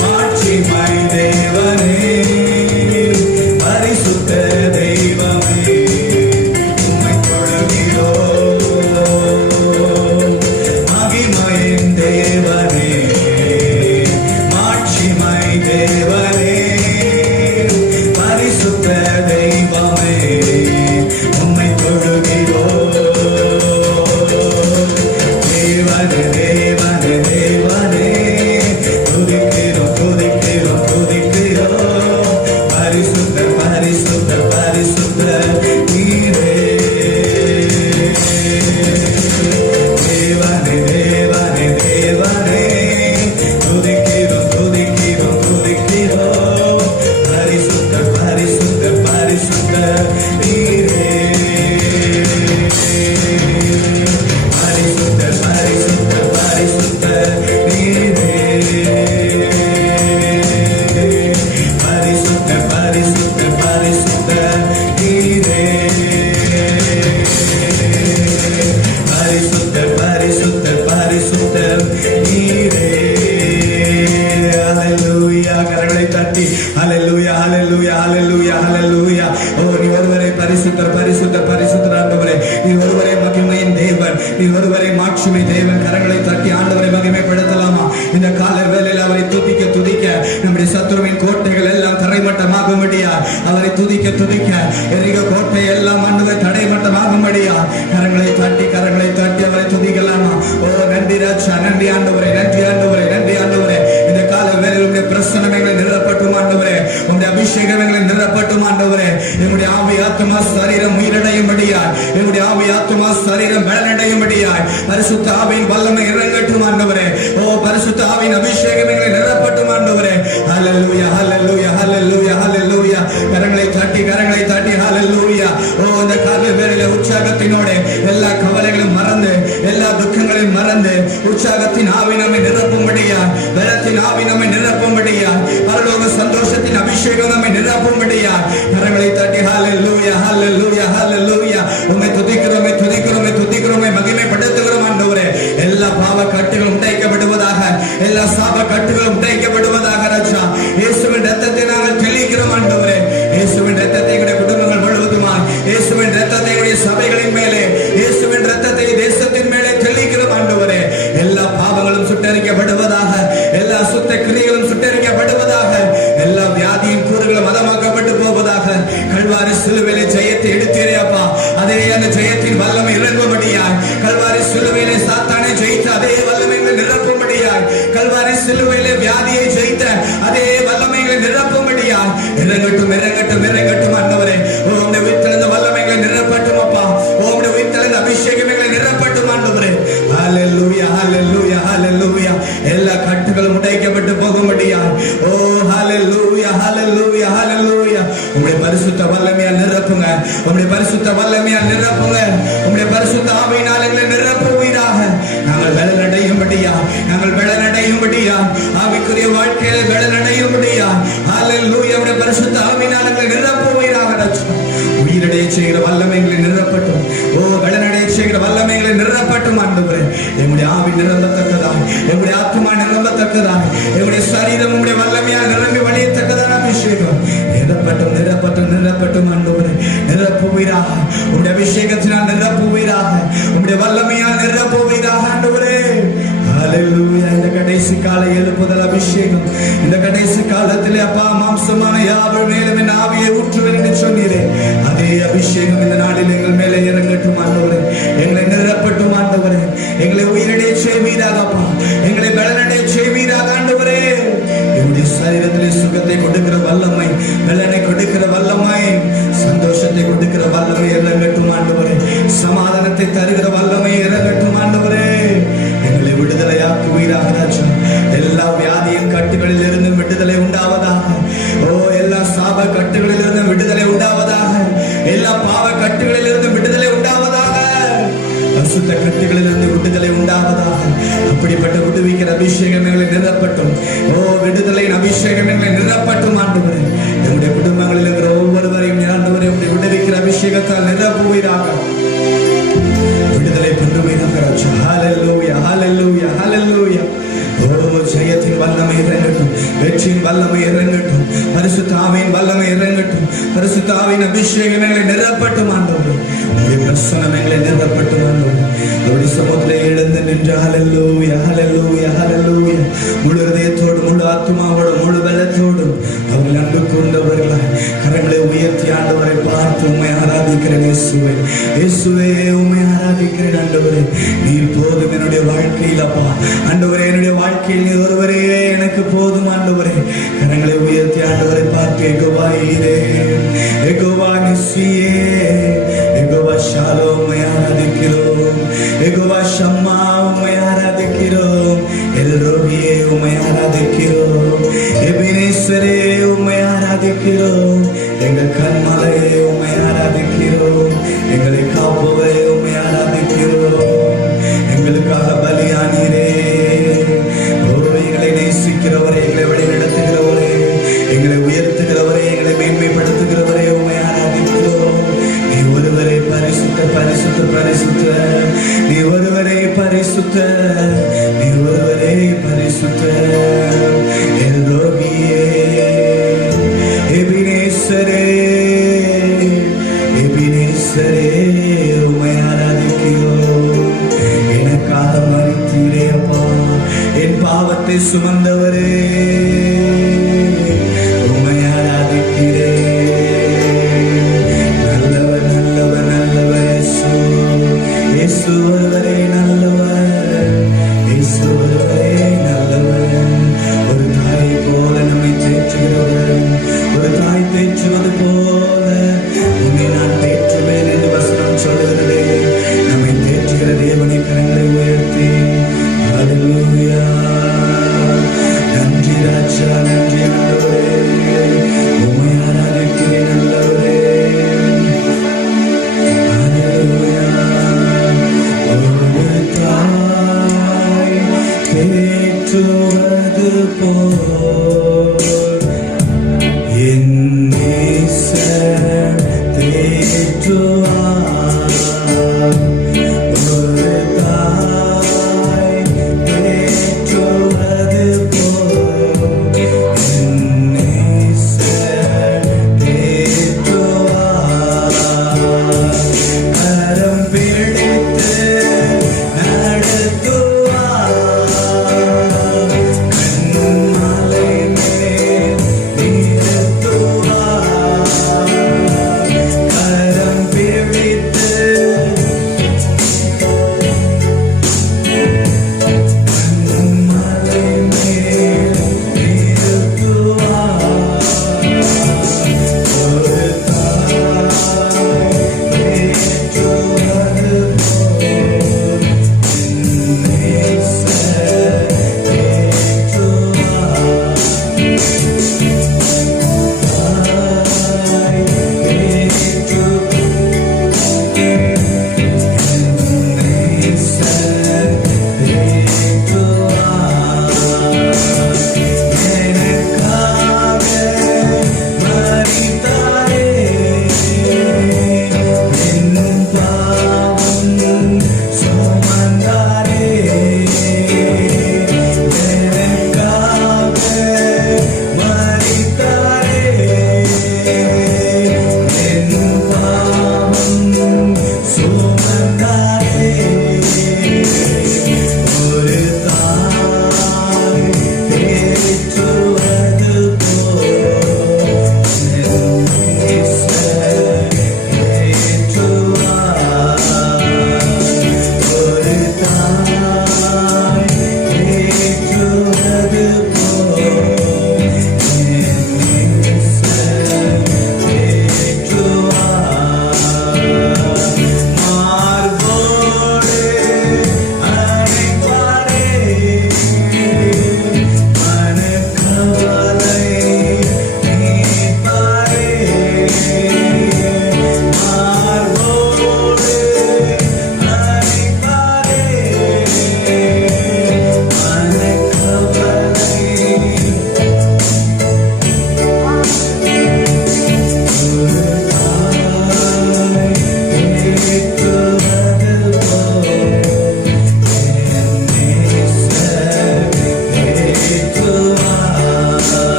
மாட்சிமை தேவனே, பரிசுத்த தெய்வமே உம்மை தொழுகிறோம். மகிமையின் தேவனே, மாட்சிமை தேவனே, பரிசுத்த தெய்வமே உம்மை தொழுகிறோம். தேவனே, தேவனே, தேவனே துதிக்கிறோம், துதிக்கிறோம், துதிக்கிறோம். பரிசுத்தர், பரிசுத்தர், பரிசுத்தர் நீரே. தேவனே, தேவனே, தேவனே துதிக்கிறோம், துதிக்கிறோம், துதிக்கிறோம். பரிசுத்தர், பரிசுத்தர், பரிசுத்தர் நீரே. பரிசுத்தர், பரிசுத்தர், பரிசுத்தர் நீரே. பரிசுத்தர், பரிசுத்தர், பரிசுத்தர் நீரே. பரிசுத்தர், பரிசுத்தர், பரிசுத்தர் நீரே. ஹல்லேலூயா. கரங்களை தட்டி ஹல்லேலூயா, ஹல்லேலூயா, ஹல்லேலூயா, ஹல்லேலூயா. ஓ நீ ஒருவரே பரிசுத்தர், பரிசுத்தர், பரிசுத்தர் ஆண்டவரே. நீ ஒருவரே மகிமையின் தேவன், நீ ஒருவரே மாட்சிமை தேவன். கரங்களை தட்டி ஆண்டவரை மகிமைப்படுத்தலாமா? இந்த கால வேளையில் அவரை துதிக்க துதிக்க நம்முடைய சத்துருவின் கோட்டைகள் எல்லாம் தரைமட்டமாகும்படியா அவரை துதிக்க துதிக்க எரிக கோட்டை எல்லாம் ஆண்டவரை தடைமட்டமாகும்படியா கரங்களை தட்டி அவரை துதிக்கலாமா? ஓ நன்றி ராஜா, நன்றி ஆண்டவரே, நன்றி ஆண்டவரே, நன்றி ஆண்டவரே. இந்த கால வேளையில் உடைய பிரசன்னங்களை நிறுவப்பட்டும் ஆண்டவரே. உடைய அபிஷேகம் எங்களை நிரப்பட்டும் ஆண்டவரே. எங்களுடைய ஆவி ஆத்துமா சரீரம் உயிரடையும்படியாய், எங்களுடைய ஆவி ஆத்துமா சரீரம் பலனடையும்படியாய் பரிசுத்த ஆவியின் வல்லமை இறங்கட்டும் ஆண்டவரே. ஓ பரிசுத்த ஆவியின் அபிஷேகம் எங்களை நிரப்பட்டும் ஆண்டவரே. ஹல்லேலூயா ஹல்லேலூயா ஹல்லேலூயா ஹல்லேலூயா. கரங்களை தட்டி ஹல்லேலூயா. ஓ இந்த காலை வேளையில உற்சாகத்தினோட எல்லா கவலைகளும் மறந்து, எல்லா துக்கங்களையும் மறந்து உற்சாகத்தின் ஆவி நம்மை நிரப்பும்படியாய், பலத்தின் ஆவி நம்மை நிரப்பும்படியாய், பரலோக சந்தோஷத்தின் அபிஷேகம் நம்மை நிரப்பும்படியாய் கரங்களை தட்டி ஹல்லேலூயா ஹல்லேலூயா ஹல்லேலூயா. உம்மை துதிக்கிறோம் துதிக்கிறோம் துதிக்கிறோம், மகிமைப்படுத்துகிறோம் ஆண்டவரே. எல்லா பாவ கட்டுகளும் உடைக்கப்படுவதாக, எல்லா சாப கட்டுகளும் உடைக்கப்படுவதாக ராஜா. இயேசுவின் இரத்தத்தை நாங்கள் தெளிக்கிறோம் ஆண்டவரே. இயேசுவின் இரத்தத்தை எங்களுடைய குடும்பங்கள் முழுவதுமாய், இயேசுவின் இரத்தத்தை எங்களுடைய சபைகளின் மேலே, இயேசுவின் இரத்தத்தை தேசத்தின் மேலே தெளிக்கிறோம் ஆண்டவரே. எல்லா பாவங்களும் சுட்டரிக்கப்படுவதாக, எல்லா சுத்த கிரியைகளும் சுட்டரிக்கப்படுவதாக, எல்லா வியாதியின் கூறுகளும் மதமாக்கப்பட்டு போவதாக. கல்வாரி சிலுவையிலே ஜெயத்தை எடுத்தீரே அப்பா, அதே அந்த ஜெயத்தின் வல்லமை இறங்கும்படியாய், கல்வாரி சிலுவையிலே சாத்தானை ஜெயித்த அதே வல்லமைகளை நிரப்பும்படியாய், கல்வாரி சிலுவையிலே வியாதியை ஜெயித்த அதே வல்லமைகளை நிரப்பும்படியாய் இறங்கட்டும் இறங்கட்டும் இறங்கட்டும் ஆண்டவரே. உம்முடைய உயிர்த்தெழுந்த வல்லமைகளை நிரப்பட்டும் அப்பா. உம்முடைய உயிர்த்தெழுந்த அபிஷேகங்களை நிரப்பட்டும் ஆண்டவரே. ஹல்லேலூயா ஹல்லேலூயா ஹல்லேலூயா. எல்லா கட்டுகளும் உடைக்கப்பட்டு போகும்படியாய். ஓ ஹல்லேலூயா ஹல்லேலூயா ஹல்லேலூயா. உம்முடைய பரிசுத்த வல்லமையால் நிரப்புங்க, உம்முடைய பரிசுத்த வல்லமையால் நிரப்புங்க, உம்முடைய பரிசுத்த ஆவியினால் எங்களை நிரப்புவீராக. நாங்கள் பலனடையும்படியா, நாங்கள் பலனடையும்படியா, ஆவிக்குரிய வாழ்க்கையில பலனடையும்படியா. ஹல்லேலூயா. உம்முடைய பரிசுத்த ஆவியினால் எங்களை நிரப்புவீராக. உயிரடைய செய்கிற வல்லமைகளை நிரப்பட்டும். ஓ பலனடைய செய்கிற வல்லமைகளை நிரப்பட்டும் ஆண்டவரே. எங்களுடைய ஆவி நிரம்பத்தக்கதாய், எங்களுடைய ஆத்மா நிரம்பத்தக்கதாய், எங்களுடைய சரீரம் உங்களுடைய வல்லமையால் நிரம்பி வழியத்தக்கதான அபிஷேகம் நிரப்பட்டும் நிரப்பட்டும் நிரப்பட்டும் ஆண்டவரே. நிரப்புவீராக, உங்களுடைய அபிஷேகத்தினால் நிரப்புவீராக, உங்களுடைய வல்லமையால் நிரப்புவீராக ஆண்டவரே. ஹல்லேலூயா. இந்த கடைசி கால எழுப்புதல் அபிஷேகம், இந்த கடைசி காலத்திலே அப்பா மாம்சமான யாவர் மேலும் என் ஆவியை ஊற்றுவேன் என்று சொன்னீரே, அதே அபிஷேகம் இந்த நாளில் எங்கள் மேலே இறங்கட்டும் ஆண்டவரே. எங்களை நிரப்பட்டும் ஆண்டவரே. எங்களை உயிரடைய செய்வீராக அப்பா, எங்களை பலனடைய செய்வீராக ஆண்டவரே. என்னுடைய சரீரத்திலே சுகத்தை கொடுக்கிற வல்லமை, பலனை கொடுக்கிற வல்லமை, சந்தோஷத்தை கொடுக்கிற வல்லமை இறங்கட்டும் ஆண்டவரே. சமாதானத்தை தருகிற வல்லமை இறங்கட்டும் ஆண்டவரே. எங்களை விடுதலையாக்குவீராக ராஜா. எல்லா வியாதியின் கட்டுகளில் இருந்து விடுதலை உண்டாவதாக. ஓ எல்லா சாப கட்டுகளில் இருந்து விடுதலை உண்டாவதாக. எல்லா பாவ கட்டுகளில் இருந்து விடுதலை உண்டாவதாக. பரிசுத்த கட்டுகளில் இருந்து விடுதலை உண்டாவதாக. அப்படிப்பட்ட விடுவிக்கிற அபிஷேகம் எங்களை நிரப்பட்டும். ஓ விடுதலையின் அபிஷேகம் எங்களை நிரப்பட்டும் ஆண்டவரே. நம்முடைய குடும்பங்களில் இருக்கிற ஒவ்வொருவரையும் ஆண்டவரே உடைய விடுவிக்கிற அபிஷேகத்தால் நிரப்புவீராக. விடுதலை பண்ணுவீராக ராஜா. ஹல்லேலூயா ஹல்லேலூயா ஹல்லேலூயா. ஓ ஜெயத்தின் வல்லமை இறங்கட்டும், வெற்றியின் வல்லமை இறங்கட்டும், பரிசுத்த ஆவியின் வல்லமை இறங்கட்டும், பரிசுத்த ஆவியின் அபிஷேகம் எங்களை நிரப்பட்டும் ஆண்டவரே. உங்களுடைய பிரசன்னம் எங்களை நிரப்பட்டும் ஆண்டவரே. உங்களுடைய சமூகத்திலே எழுந்து நின்று ஹல்லேலூயா ஹல்லேலூயா ஹல்லேலூயா. முழு இதயத்தோடு, முழு ஆத்மாவோடு, முழு பலத்தோடும் அவர்கள் அன்பு கொண்டவர்களாய் கரங்களை உயர்த்தி ஆண்டவரை பார்த்து உம்மை ஆராதிக்கிறேன். இயேசுவே இயேசுவே உம்மை ஆராதிக்கிறேன் ஆண்டவரே. நீர் போதும் என்னுடைய வாழ்க்கையில் அப்பா. ஆண்டவரே என்னுடைய வாழ்க்கையில் நீ ஒருவரே எனக்கு போதும் ஆண்டவரே. கரங்களை உயர்த்தி ஆண்டவரை பார்த்து யெகோவா ஈரே, யெகோவா நிஸ்ஸியே, யெகோவா ஷாலோம் உம்மை ஆராதிக்கிறோம், யெகோவா ஷம்மா உம்மை ஆராதிக்கிறோம், எல்ரோஹியே உம்மை ஆராதிக்கிறோம், எபினேசரே உம்மை ஆராதிக்கிறோம், எங்கள் கன்மலையே உம்மை ஆராதிக்கிறோம், எங்களை காப்பவரே உம்மை ஆராதிக்கிறோம், எங்களுக்காக பலியானீரே. எங்களை நேசிக்கிறவரே, எங்களை வழிநடத்துகிறவரே, எங்களை உயர்த்துகிறவரே, எங்களை மேன்மைப்படுத்துகிறவரே உம்மை ஆராதிக்கிறோம். நீ ஒருவரே பரிசுத்த பரிசுத்த பரிசுத்த, நீ ஒருவரே பரிசுத்த, நீ ஒருவரே பரிசுத்த. எல்ரோஹியே, எபினேசரே, எபினேசரே உம்மை ஆராதிக்கிறோம். எனக்காக மரித்தீரே அப்பா, என் பாவத்தை சுமந்தவரே உம்மை ஆராதிக்கிறேன். நல்லவர் நல்லவர் நல்லவர் இயேசு, இயேசு ஒருவரே நல்லவர், இயேசு ஒருவரே நல்லவர். ஒரு தாயை போல நம்மை தேற்றுகிறவர், ஒரு தாய்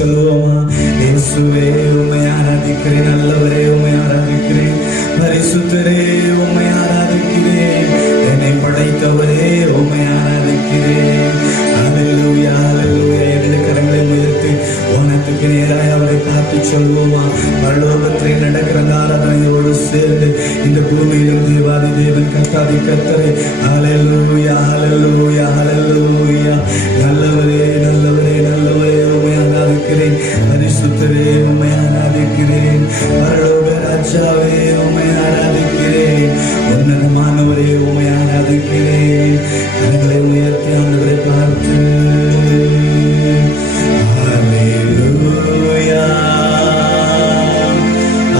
சொல்லுவோமா? இயேசுவே உம்மை ஆராதிக்கிறேன், நல்லவரே உம்மை ஆராதிக்கிறேன், பரிசுத்தரே உம்மை ஆராதிக்கிறேன், என்னை படைத்தவரே உம்மை ஆராதிக்கிறேன். ஹல்லேலூயா ஹல்லேலூயா. இரண்டு கரங்களை உயர்த்தி வானத்துக்கு நேராய் அவரை பார்த்து சொல்லுவோமா? பரலோகத்தில் நடக்கிற ஆராதனையோடு சேர்ந்து இந்த பூமியிலும் தேவாதி தேவன் கர்த்தாதி கர்த்தரே ஹல்லேலூயா ஹல்லேலூயா ஹல்லேலூயா. நல்லவரே நல்லவரே நல்லவரே உம்மை ஆராதிக்கிறேன், பரிசுத்தரே உம்மை ஆராதிக்கிறேன், பரலோக ராஜாவே உம்மை ஆராதிக்கிறேன், உன்னதமானவரே உம்மை ஆராதிக்கிறேன். கரங்களை உயர்த்தி ஆண்டவரை பார்த்து ஹல்லேலூயா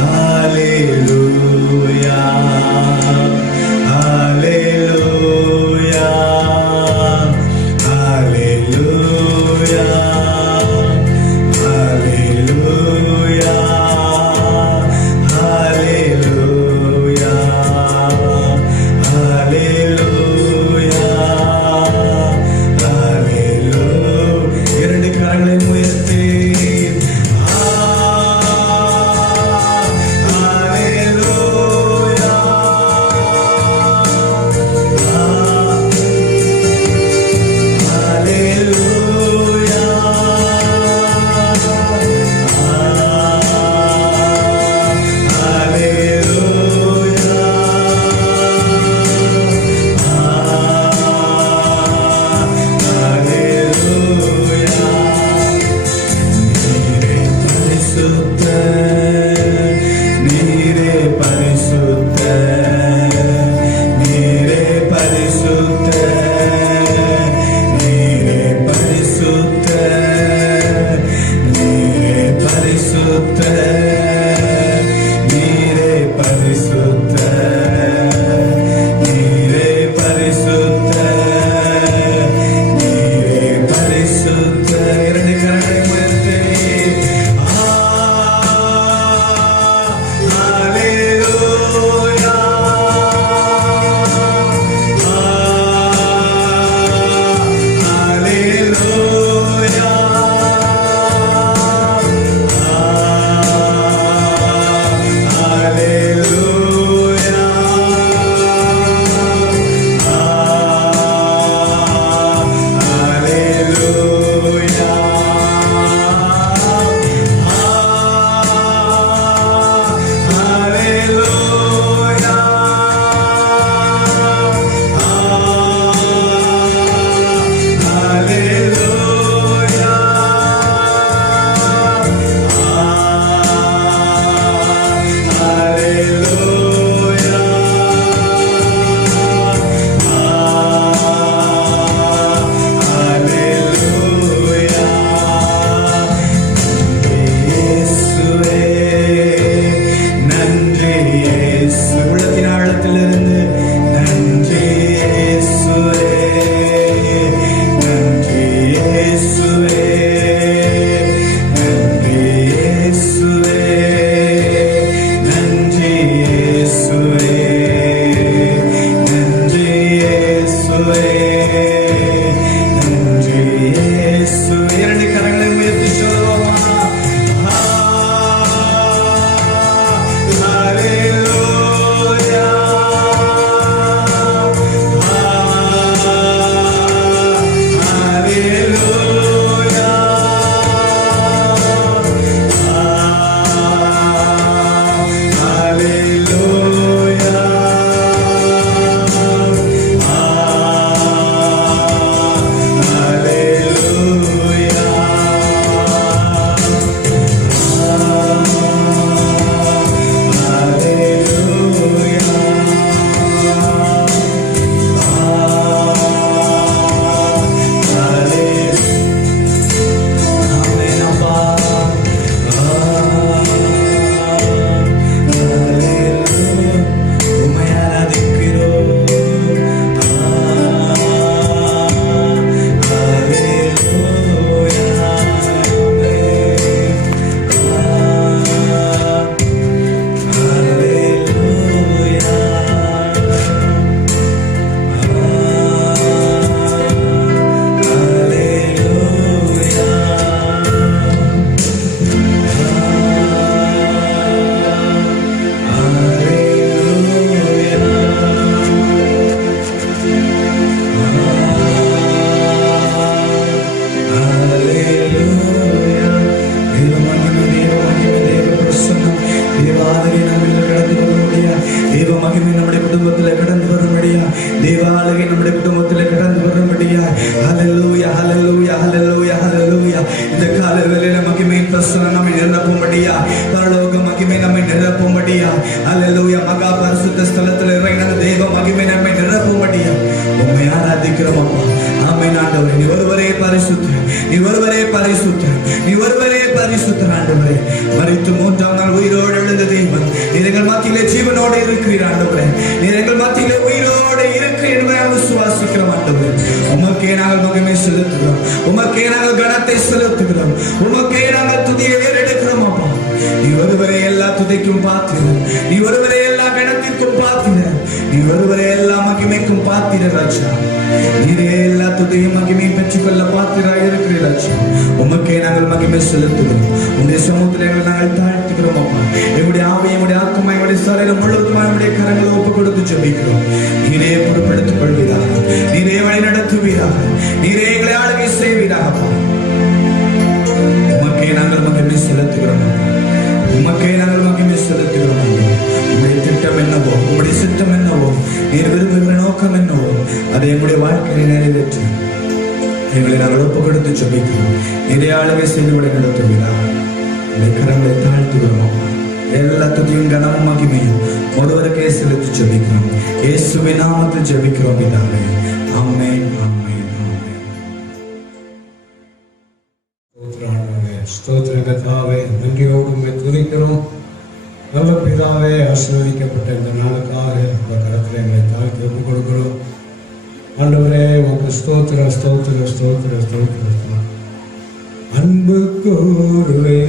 ஹல்லேலூயா ஹல்லேலூயா ஹல்லேலூயா ஹல்லேலூயா ஹல்லேலூயா ஹல்லேலூயா ஹல்லேலூயா ஹல்லேலூயா ஹல்லேலூயா ஹல்லேலூயா ஹல்லேலூயா. இந்த கால வேளையில மகிமையின் பிரசன்னம் நம்மை நிரப்பும்படியா, பரலோக மகிமை நம்மை நிரப்பும்படியா, ஹல்லேலூயா, மகா பரிசுத்த ஸ்தலத்தில் இறைவனான தேவ மகிமை நம்மை நிரப்பும்படியா உம்மை ஆராதிக்கிறோம் அப்பா. ஆமென் ஆண்டவரே, நீ ஒருவரே பரிசுத்தர், நீ ஒருவரே பரிசுத்தர், நீ ஒருவரே பரிசுத்தர் ஆண்டவரே. மரித்து மூன்றாம் நாள் உயிரோடு எழுந்த தேவன், நீர் எங்கள் மத்தியிலே ஜீவனோடு இருக்கிறீர் ஆண்டவரே. நீர் எங்கள் மத்தியிலே உயிரோடு இருக்கிறீர் என்பதை விசுவாசிக்கிறோம் ஆண்டவரே. உமக்கே நாங்கள் மகிமை செலுத்துகிறோம், உமக்கே நாங்கள் கனத்தை செலுத்துகிறோம், உமக்கே நாங்கள் துதியை ஏறெடுக்கிறோம் அப்பா. நீ ஒருவரே எல்லா துதிக்கும் பாத்திரர், நீ ஒருவரே எல்லா கணத்திற்கும் பாத்திரர், நீ ஒருவரே எல்லா மகிமைக்கும் பாத்திரர் ராஜா. நீரே எல்லா துதியும் மகிமையும் பெற்றுக்கொள்ள பாத்திராக இருக்கிற ராஜா. உமக்கே நாங்கள் மகிமை செலுத்துகிறோம், உடைய சமூகத்தில் நாங்கள் தாழ்த்துகிறோம் அப்பா. எங்களுடைய ஆவியை, எங்களுடைய ஆத்மா, எங்களுடைய சரீரம் முழுவதும் எங்களுடைய கரங்களை ஒப்புக் கொடுத்து ஜெபிக்கிறோம். நீரே பொறுப்பெடுத்துக் கொள்வீராக, நீரே வழி நடத்துவீராக, நீரே எங்களை ஆளுகை செய்வீராக. உமக்கே நாங்கள் மகிமை செலுத்துகிறோம், உமக்கே நாங்கள் மகிமை செலுத்துகிறோம். உங்களுடைய திட்டம் என்னவோ, உங்களுடைய சித்தம் என்னவோ, நீர் விரும்புகிற நோக்கம் என்னவோ அதை எங்களுடைய வாழ்க்கையை நிறைவேற்று எங்களை நாங்கள் ஒப்புக் கொடுத்து ஜெபிக்கிறோம். நிறைய ஆளுகை செய்து வழி நடத்துவீராக. உங்களுடைய கரங்களை தாழ்த்துகிறோம். எல்லா துதியும் கனமும் மகிமையும் ஒருவருக்கே செலுத்தி ஜெபிக்கிறோம். இயேசுவின் நாமத்தில் ஜெபிக்கிறோம் பிதாவே. ஆமென் ஆமென் ஆமென். ஸ்தோத்திரம் கர்த்தாவே, நன்றியோடு உம்மை துதிக்கிறோம். நல்ல பிதாவே, ஆசீர்வதிக்கப்பட்ட இந்த நாளுக்காக உங்க கரத்தில் எங்களை தாழ்த்தி ஒப்புக் கொடுக்கிறோம். ஆண்டவரே, உங்க ஸ்தோத்திரம் ஸ்தோத்திரம் ஸ்தோத்திரம் ஸ்தோத்திரம். அன்பு கூறுவே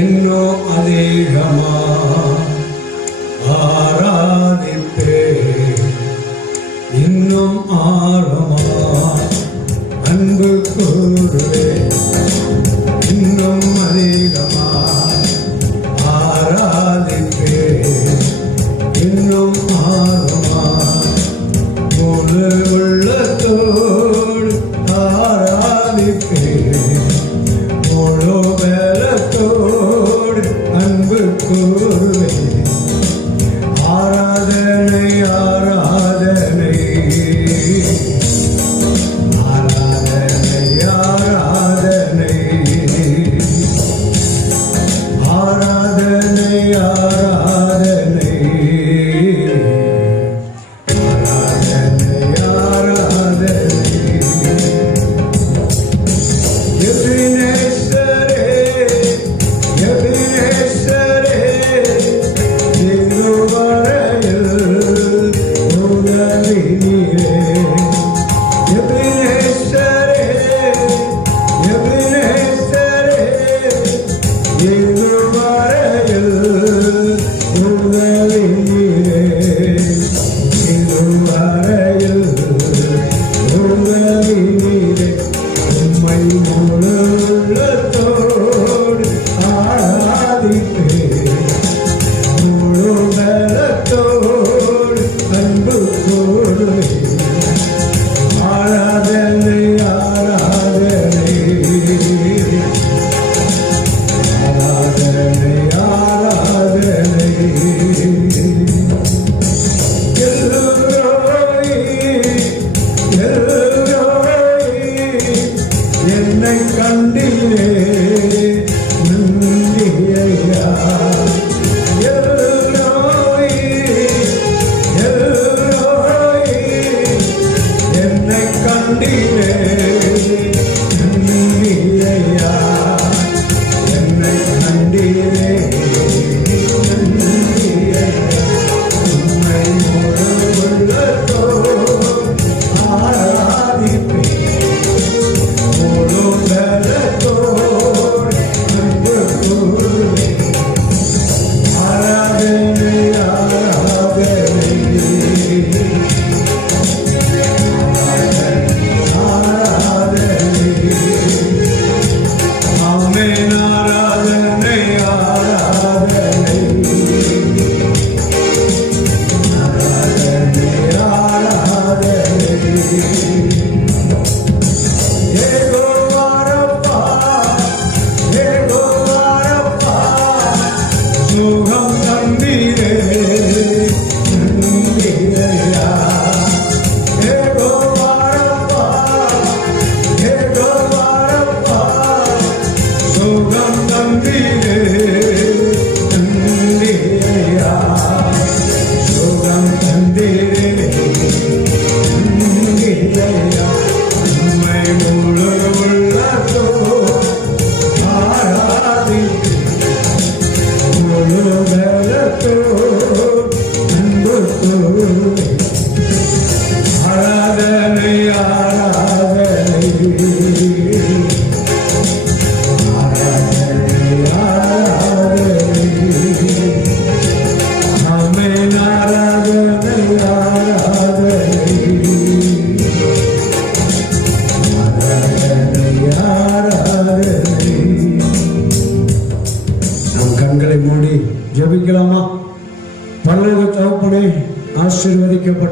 இன்னும் அதிகமா ஆராதிப்பே, இன்னும் ஆர்வமா அன்பு கூறுவே இன்னும் அதிகமா ஆராதிப்பே, இன்னும் ஆர்வமா முழு உள்ளத்தோடு ஆராதிப்பே, முழு பலத்தோடு அன்பு கூறுவே. ஆராதனை ஆராதனை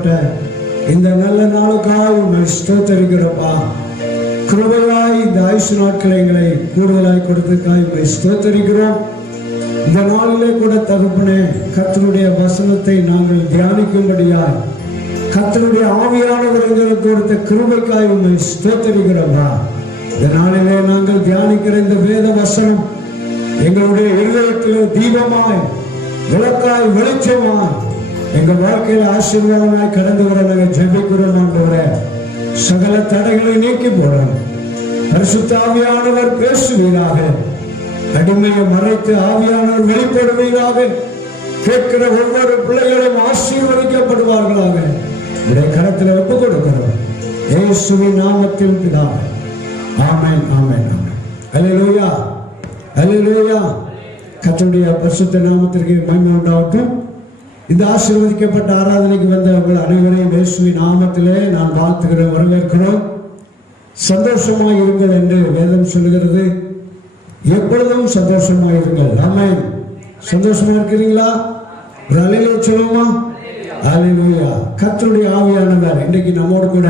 கொடுக்கப்பட்ட இந்த நல்ல நாளுக்காக உண்மை ஸ்தோத்தரிக்கிறப்பா. கிருபையாய் இந்த ஆயுசு நாட்களை எங்களை கூடுதலாய் கொடுத்ததுக்காய் உண்மை ஸ்தோத்தரிக்கிறோம். இந்த நாளிலே கூட தகப்பனே, கர்த்தருடைய வசனத்தை நாங்கள் தியானிக்கும்படியாய் கர்த்தருடைய ஆவியானவர் எங்களுக்கு கொடுத்த கிருபைக்காய் உண்மை ஸ்தோத்தரிக்கிறோம்ப்பா. இந்த நாளிலே நாங்கள் தியானிக்கிற இந்த வேத வசனம் எங்களுடைய இருதயத்திலே தீபமாய், விளக்காய், வெளிச்சமாய் எங்கள் வாழ்க்கையில் ஆசீர்வாதமாய் கடந்து வர நாங்கள் ஜெபிக்கிறோம். ஆண்டவரே, சகல தடைகளை நீக்கி போறோம். பரிசுத்த ஆவியானவர் பேசுவீராக. அடிமையை மறைத்து ஆவியானவர் வெளிப்படுவீராக. கேட்கிற ஒவ்வொரு பிள்ளைகளும் ஆசீர்வதிக்கப்படுவார்களாக. இதை கரத்தில் ஒப்புக் கொடுக்கிறோம் இயேசுவின் நாமத்தில் பிதாவே. ஆமென், ஆமென், ஆமென். அல்லேலூயா, அல்லேலூயா. கர்த்தருடைய பரிசுத்த நாமத்திற்கு மகிமை உண்டாகட்டும். இந்த ஆசீர்வதிக்கப்பட்ட ஆராதனைக்கு வந்த உங்கள் அனைவரையும் இயேசுவின் நாமத்திலே நான் வாழ்த்துகிறேன், வரவேற்கிறோம். சந்தோஷமாய் இருங்கள் என்று வேதம் சொல்லுகிறது. எப்பொழுதும் சந்தோஷமாய் இருங்கள். ஆமென். சந்தோஷமா இருக்கிறீங்களா? ஒரு அல்லேலூயா சொல்லுவோமா? அல்லேலூயா. கர்த்தருடைய ஆவியானவர் இன்றைக்கு நம்மோடு கூட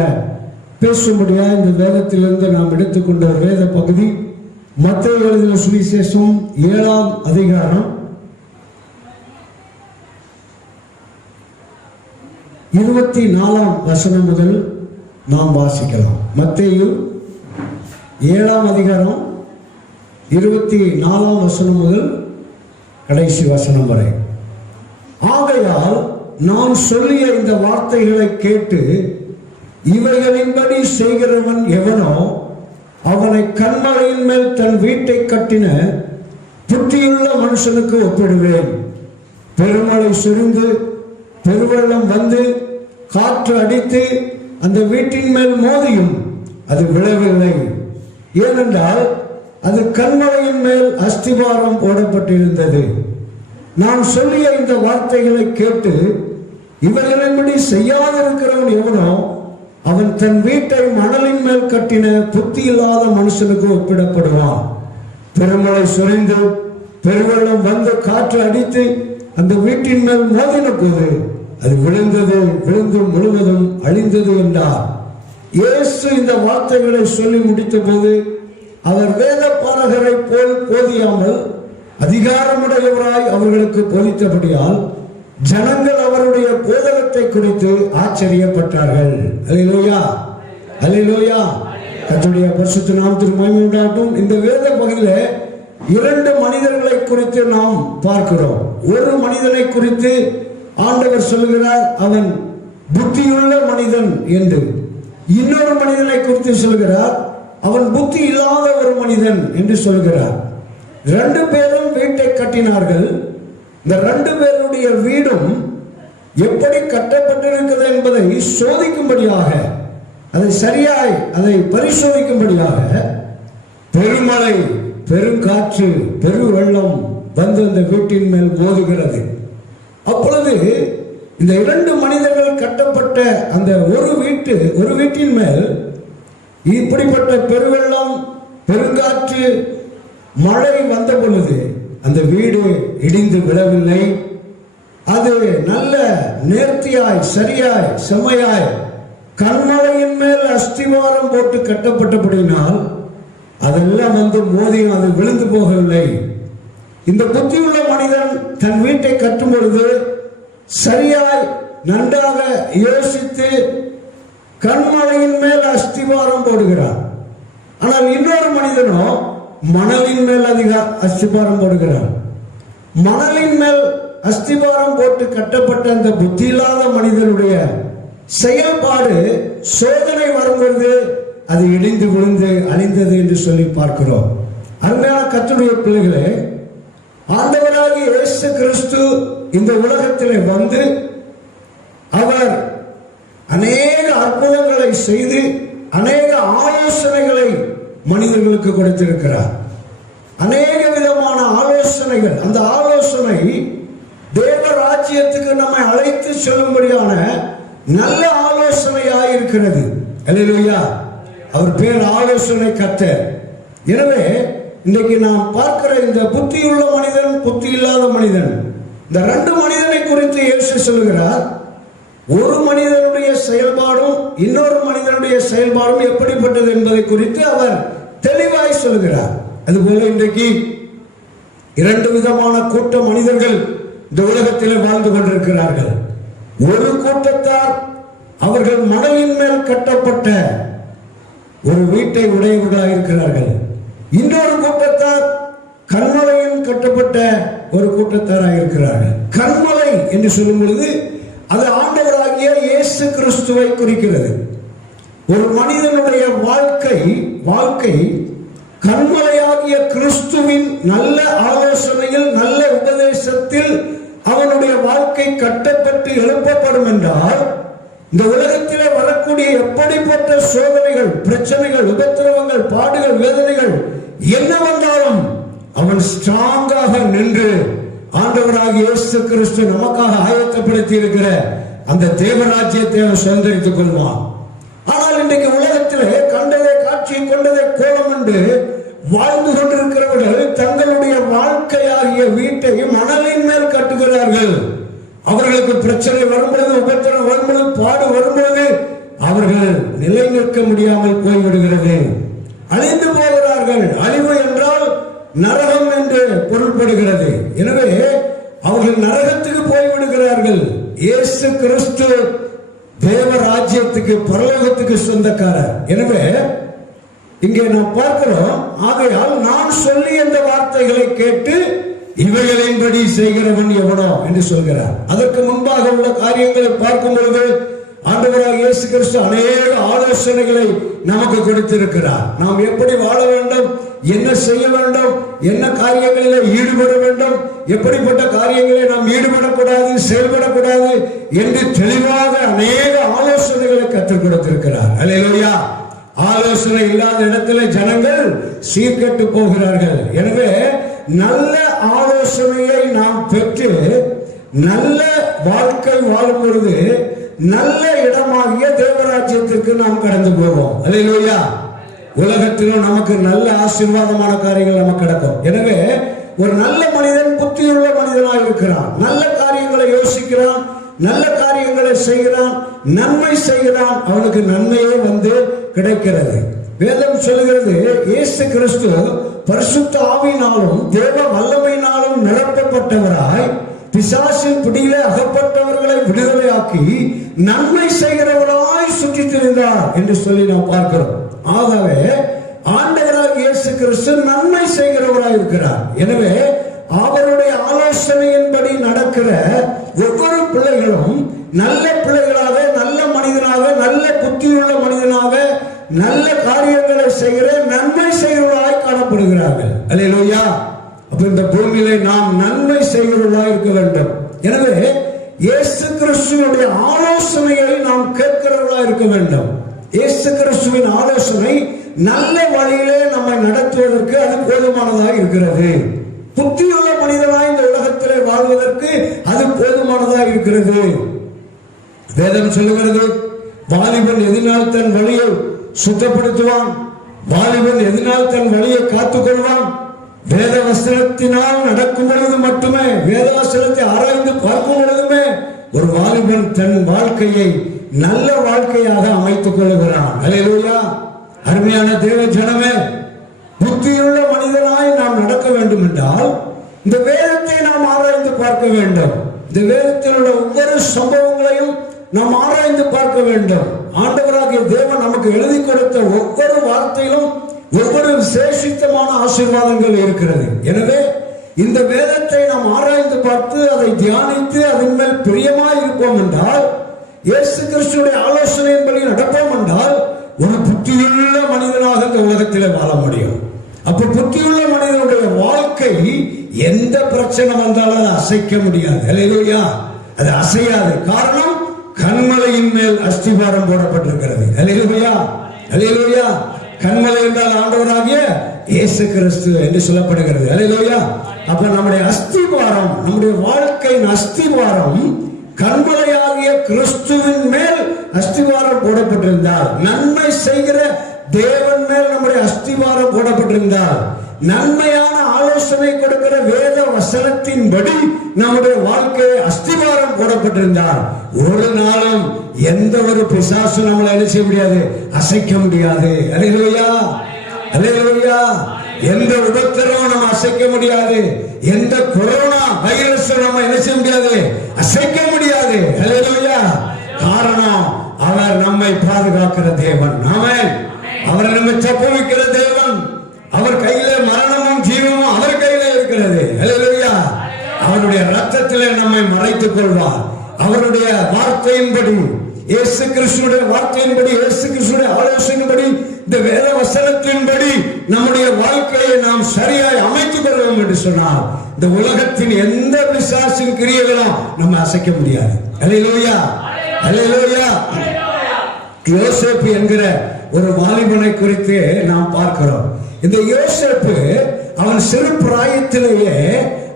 பேசும்படியா இந்த வேதத்திலிருந்து நாம் எடுத்துக்கொண்ட வேத பகுதி மத்தேயு எழுதின சுவிசேஷம் 7ஆம் அதிகாரம் 24ஆம் வசனம் முதல் நாம் வாசிக்கலாம். மத்தேயு 7ஆம் அதிகாரம் 24ஆம் வசனம் முதல் கடைசி வசனம் வரை. ஆகையால் நான் சொல்லிய இந்த வார்த்தைகளை கேட்டு இவைகளின்படி செய்கிறவன் எவனோ அவனை கன்மலையின் மேல் தன் வீட்டை கட்டின புத்தியுள்ள மனுஷனுக்கு ஒப்பிடுவேன். பெருமழை சுரிந்து பெருவெள்ளம் வந்து காற்று அடித்து அந்த வீட்டின் மேல் மோதியும் அது விழவில்லை. ஏனென்றால் அது கன்மலையின் மேல் அஸ்திபாரம் போடப்பட்டிருந்தது. நான் சொல்லிய இந்த வார்த்தைகளை கேட்டு இவைகளின்படி செய்யாதிருக்கிறவன் எவனோ அவன் தன் வீட்டை மணலின் மேல் கட்டின புத்தி இல்லாத மனுஷனுக்கு ஒப்பிடப்படுவான். பெருமழை சுரிந்து பெருவெள்ளம் வந்து காற்று அடித்து அந்த வீட்டின் மேல் மோதின போது அது விழுந்தது, விழுந்தும் முழுவதும் அழிந்தது என்றார். இயேசு இந்த வார்த்தைகளை சொல்லி முடித்த போது அவர் வேத பாரகரை போல் போதியாமல் அதிகாரமுடையவராய் அவர்களுக்கு போதித்தபடியால் ஜனங்கள் அவருடைய போதகத்தை குறித்து ஆச்சரியப்பட்டார்கள். அல்லேலூயா, அல்லேலூயா. கர்த்தருடைய பரிசுத்த நாமத்திற்கு மகிமை உண்டாகட்டும். இந்த வேத பகுதியிலே 2 மனிதர்களை குறித்து நாம் பார்க்கிறோம். ஒரு மனிதனை குறித்து ஆண்டவர் சொல்கிறார், அவன் புத்தியுள்ள மனிதன் என்று. இன்னொரு மனிதனை குறித்து சொல்கிறார், அவன் புத்தி இல்லாத ஒரு மனிதன் என்று சொல்கிறார். 2 பேரும் வீட்டை கட்டினார்கள். இந்த 2 பேருடைய வீடும் எப்படி கட்டப்பட்டிருக்கிறது என்பதை சோதிக்கும்படியாக, அதை சரியாய் அதை பரிசோதிக்கும்படியாக பெருமழை, பெருங்காற்று, பெருவெள்ளம் வந்து அந்த வீட்டின் மேல் மோதுகிறது. அப்பொழுது இந்த 2 மனிதர்கள் கட்டப்பட்ட அந்த ஒரு வீட்டின் மேல் இப்படிப்பட்ட பெருவெள்ளம், பெருங்காற்று, மழை வந்த பொழுது அந்த வீடு இடிந்து விழவில்லை. அது நல்ல நேர்த்தியாய், சரியாய், செமையாய் கன்மலையின் மேல் அஸ்திவாரம் போட்டு கட்டப்பட்டபடினால் அதெல்லாம் வந்து மோதியும் அது விழுந்து போகவில்லை. இந்த புத்தியுள்ள மனிதன் தன் வீட்டை கட்டும் பொழுது சரியாய் நன்றாக யோசித்து கன்மலையின் மேல் அஸ்திவாரம் போடுகிறார். ஆனால் இன்னொரு மனிதனோ மணலின் மேல் அஸ்திபாரம் போடுகிறார். மணலின் மேல் அஸ்திபாரம் போட்டு கட்டப்பட்ட அந்த புத்தி இல்லாத மனிதனுடைய செயல்பாடு சோதனை வரும்பொழுது அது இடிந்து விழுந்து அழிந்தது என்று சொல்லி பார்க்கிறோம். அருமையான கர்த்தருடைய பிள்ளைகளே, ஆண்டவராகிய இயேசு கிறிஸ்து இந்த உலகத்திலே வந்து அவர் அநேக அற்புதங்களை செய்து அநேக ஆலோசனைகளை மனிதர்களுக்கு கொடுத்திருக்கிறார். அநேக விதமான ஆலோசனைகள். அந்த ஆலோசனை தேவ ராஜ்யத்துக்கு நம்மை அழைத்து செல்லும்படியான நல்ல ஆலோசனையாய் இருக்கிறது. அல்லேலூயா. அவர் பேர் ஆலோசனை கர்த்தர். எனவே இன்றைக்கு நாம் பார்க்கிற இந்த புத்தியுள்ள மனிதன், புத்தி இல்லாத மனிதன், இந்த 2 மனிதனை குறித்து இயேசு சொல்கிறார். ஒரு மனிதனுடைய செயல்பாடும் இன்னொரு மனிதனுடைய செயல்பாடும் எப்படிப்பட்டது என்பதை குறித்து அவர் தெளிவாய் சொல்கிறார். அதுபோல இன்றைக்கு இரண்டு விதமான கூட்ட மனிதர்கள் இந்த உலகத்தில் வாழ்ந்து கொண்டிருக்கிறார்கள். ஒரு கூட்டத்தார் அவர்கள் மணலின் மேல் கட்டப்பட்ட ஒரு வீட்டை உடையவர்களாக இருக்கிறார்கள். இன்னொரு கூட்டத்தார் கண்மலையில் கட்டப்பட்ட ஒரு கூட்டத்தாராக இருக்கிறார்கள். கண்மலை என்று சொல்லும் பொழுது அது ஆண்டவராகிய இயேசு கிறிஸ்துவை குறிக்கிறது. ஒரு மனிதனுடைய வாழ்க்கை கண்மலையாகிய கிறிஸ்துவின் நல்ல ஆலோசனையில், நல்ல உபதேசத்தில் அவனுடைய வாழ்க்கை கட்டப்பட்டு எழுப்பப்படும் என்றால், இந்த உலகத்திலே வரக்கூடிய எப்படிப்பட்ட சோதனைகள், பிரச்சனைகள், உபத்திரவங்கள், பாடுகள், வேதனைகள் என்ன வந்தாலும் அவன் ஸ்ட்ராங்காக நின்று ஆண்டவராகிய இயேசு கிறிஸ்து நமக்காக ஆயத்தப்படுத்தி இருக்கிற அந்த தேவராஜ்யத்தை அவன் சுதந்திரித்துக் கொள்வான். ஆனால் இன்றைக்கு உலகத்திலே கண்டதை காட்சி, கொண்டதை கோலம் என்று வாழ்ந்து கொண்டிருக்கிறவர்கள் தங்களுடைய வாழ்க்கையாகிய வீட்டை மணலின் மேல் கட்டுகிறார்கள். அவர்களுக்கு பிரச்சனை வரும்பொழுது, உபத்திரம் வரும்பொழுது, பாடு வரும்பொழுது அவர்கள் நிலை நிற்க முடியாமல் போய்விடுகிறது, அழிந்து போகிறார்கள். அழிவு என்றால் நரகம் என்று பொருள்படுகிறது. எனவே அவர்கள் நரகத்துக்கு போய்விடுகிறார்கள். இயேசு கிறிஸ்து தேவ ராஜ்யத்துக்கு, பரலோகத்துக்கு சொந்தக்காரர். எனவே இங்கே நாம் பார்க்கிறோம், ஆகையால் நான் சொல்லி அந்த வார்த்தைகளை கேட்டு இவைகளின்படி செய்கிறவன் எவனோ என்று சொல்கிறார். அதற்கு முன்பாக உள்ள காரியங்களை பார்க்கும் பொழுது ஆண்டவராக இயேசு கிறிஸ்து அநேக ஆலோசனைகளை நமக்கு கொடுத்திருக்கிறார். நாம் எப்படி வாழ வேண்டும், என்ன செய்ய வேண்டும், என்ன காரியங்களில் ஈடுபட வேண்டும், எப்படிப்பட்ட காரியங்களை நாம் ஈடுபடக்கூடாது, செயல்படக்கூடாது என்று தெளிவாக அநேக ஆலோசனைகளை கற்றுக் கொடுத்திருக்கிறார். அல்லேலூயா. ஆலோசனை இல்லாத இடத்துல ஜனங்கள் சீர்கெட்டு போகிறார்கள். எனவே நல்ல ஆலோசனையை நாம் பெற்று நல்ல வாழ்க்கை வாழும் பொழுது நல்ல இடமாகிய தேவராஜ்யத்திற்கு நாம் கடந்து போவோம். அல்லேலூயா. உலகத்திலும் நமக்கு நல்ல ஆசீர்வாதமான காரியங்கள் நமக்கு நடக்கும். எனவே ஒரு நல்ல மனிதன் புத்தியுள்ள மனிதனாக இருக்கிறான், நல்ல காரியங்களை யோசிக்கிறான், நல்ல காரியங்களை செய்கிறான், நன்மை செய்கிறான், அவனுக்கு நன்மையே வந்து கிடைக்கிறது. வேதம் சொல்கிறது, இயேசு கிறிஸ்து பரிசுத்த ஆவியினாலும் தேவ வல்லமையினாலும் நிரப்பப்பட்டவராய் பிசாசின் பிடியிலே அகப்பட்டவர்களை விடுதலையாக்கி நன்மை செய்கிறவராய் சுற்றி திரிந்தார் என்று சொல்லி நாம் பார்க்கிறோம். ஆகவே ஆண்டவராக இயேசு கிறிஸ்து நன்மை செய்கிறவராய் இருக்கிறார். எனவே அவருடைய ஆலோசனையின்படி நடக்கிற ஒவ்வொரு பிள்ளைகளும் நல்ல பிள்ளைகளாக, நல்ல மனிதனாக, நல்ல புத்தியுள்ள மனிதனாக, நல்ல காரியங்களை செய்கிற, நன்மை செய்கிறவர்களாய் காணப்படுகிறார்கள். அல்லேலூயா. அப்ப இந்த பூமியிலே நாம் நன்மை செய்கிறவர்களாய் இருக்க வேண்டும். எனவே இயேசு கிறிஸ்துவினுடைய ஆலோசனையை நாம் கேட்கிறவர்களாய் இருக்க வேண்டும். இயேசு கிறிஸ்துவின் ஆலோசனை நல்ல வழியிலே நம்மை நடத்துவதற்கு அது போதுமானதாக இருக்கிறது. புத்தியுள்ள மனிதனாய் இந்த உலகத்திலே வாழ்வதற்கு அது போதுமானதாக இருக்கிறது. வேதம் சொல்லுகிறது, வாலிபன் எதனால் தன் வழியை சுத்தப்படுத்துவான், வாலிபன் எதனால் தன் வழியை காத்துக் கொள்வான், வேத வசனத்தினால் நடக்கும் பொழுது மட்டுமே, வேத வசனத்தை ஆராய்ந்து பார்க்கும் பொழுதுமே ஒரு வாலிபன் தன் வாழ்க்கையை நல்ல வாழ்க்கையாக அமைத்துக் கொள்கிறான். அல்லேலூயா. அருமையான தேவ ஜனமே, புத்தியுள்ள மனிதனாய் நாம் நடக்க வேண்டும் என்றால் இந்த வேதத்தை நாம் ஆராய்ந்து பார்க்க வேண்டும். இந்த வேதத்தில் உள்ள ஒவ்வொரு சம்பவங்களையும் நாம் ஆராய்ந்து பார்க்க வேண்டும். ஆண்டவராகிய தேவன் நமக்கு எழுதி கொடுத்த ஒவ்வொரு வார்த்தையிலும் ஒவ்வொரு விசேஷித்தமான ஆசீர்வாதங்கள் இருக்கிறது. எனவே இந்த வேதத்தை நாம் ஆராய்ந்து பார்த்து அதை தியானித்து அதன் மேல் பிரியமாய் இருப்போம் என்றால், இயேசு கிறிஸ்துவின் ஆலோசனையின்படி நடப்போம் என்றால் ஒரு புத்தியுள்ள மனிதனாக இந்த உலகத்திலே வாழ முடியும். அப்ப புத்தியுள்ள மனிதனுடைய வாழ்க்கை எந்த பிரச்சனை வந்தாலும் அதை அசைக்க முடியாது. அல்லேலூயா. அது அசையாது. காரணம், கன்மலையின் மேல் அஸ்திபாரம் போடப்பட்டிருக்கிறது. அல்லேலூயா. அல்லேலூயா. கன்மலை என்றால் ஆண்டவராகிய இயேசு கிறிஸ்து என்று சொல்லப்படுகிறது. அல்லேலூயா. அப்ப நம்முடைய அஸ்திபாரம், நம்முடைய வாழ்க்கையின் அஸ்திபாரம் கன்மலையாகிய கிறிஸ்துவின் மேல் அஸ்திபாரம் போடப்பட்டிருந்தால், நன்மை செய்கிற தேவன் மேல் நம்முடைய அஸ்திபாரம் போடப்பட்டிருந்தால், நன்மையான ஆலோசனை கொடுக்கிற வேத வசனத்தின்படி நம்முடைய வாழ்க்கையை அஸ்திவாரம் போடப்பட்டிருந்தால் ஒரு நாளும் எந்த ஒரு பிசாசும் நம்மளை என்ன செய்ய முடியாது, அசைக்க முடியாது. அல்லேலூயா, அல்லேலூயா. எந்த உபத்திரமும் நம்ம அசைக்க முடியாது. எந்த கொரோனா வைரஸ் நம்ம என்ன செய்ய முடியாது, அசைக்க முடியாது. அல்லேலூயா. காரணம், அவர் நம்மை பாதுகாக்கிற தேவன். ஆமென். அவர் நம்மை தப்புவிக்கிற தேவன். அவர் கையில மரணமும் ஜீவனும் அவர் கையில இருக்கிறது. அல்லேலூயா. அவருடைய ரத்தத்திலே நம்மை மறைத்துக் கொள்வார். அவருடைய வார்த்தையின்படி, இயேசு கிறிஸ்துவின் வார்த்தையின்படி, இயேசு கிறிஸ்துவின் ஆலோசனையின்படி, இந்த வேத வசனத்தின்படி நம்முடைய வாழ்க்கையை நாம் சரியாய் அமைத்துக் கொள்வோம் என்று சொன்னால் இந்த உலகத்தின் எந்த பிசாசின் கிரியைகளும் நம்ம அசைக்க முடியாது. அல்லேலூயா, அல்லேலூயா. யோசேப்பு என்கிற ஒரு வாலிபனை குறித்து நாம் பார்க்கிறோம். இந்த யோசேப்பு அவன் சிறு பிராயத்திலேயே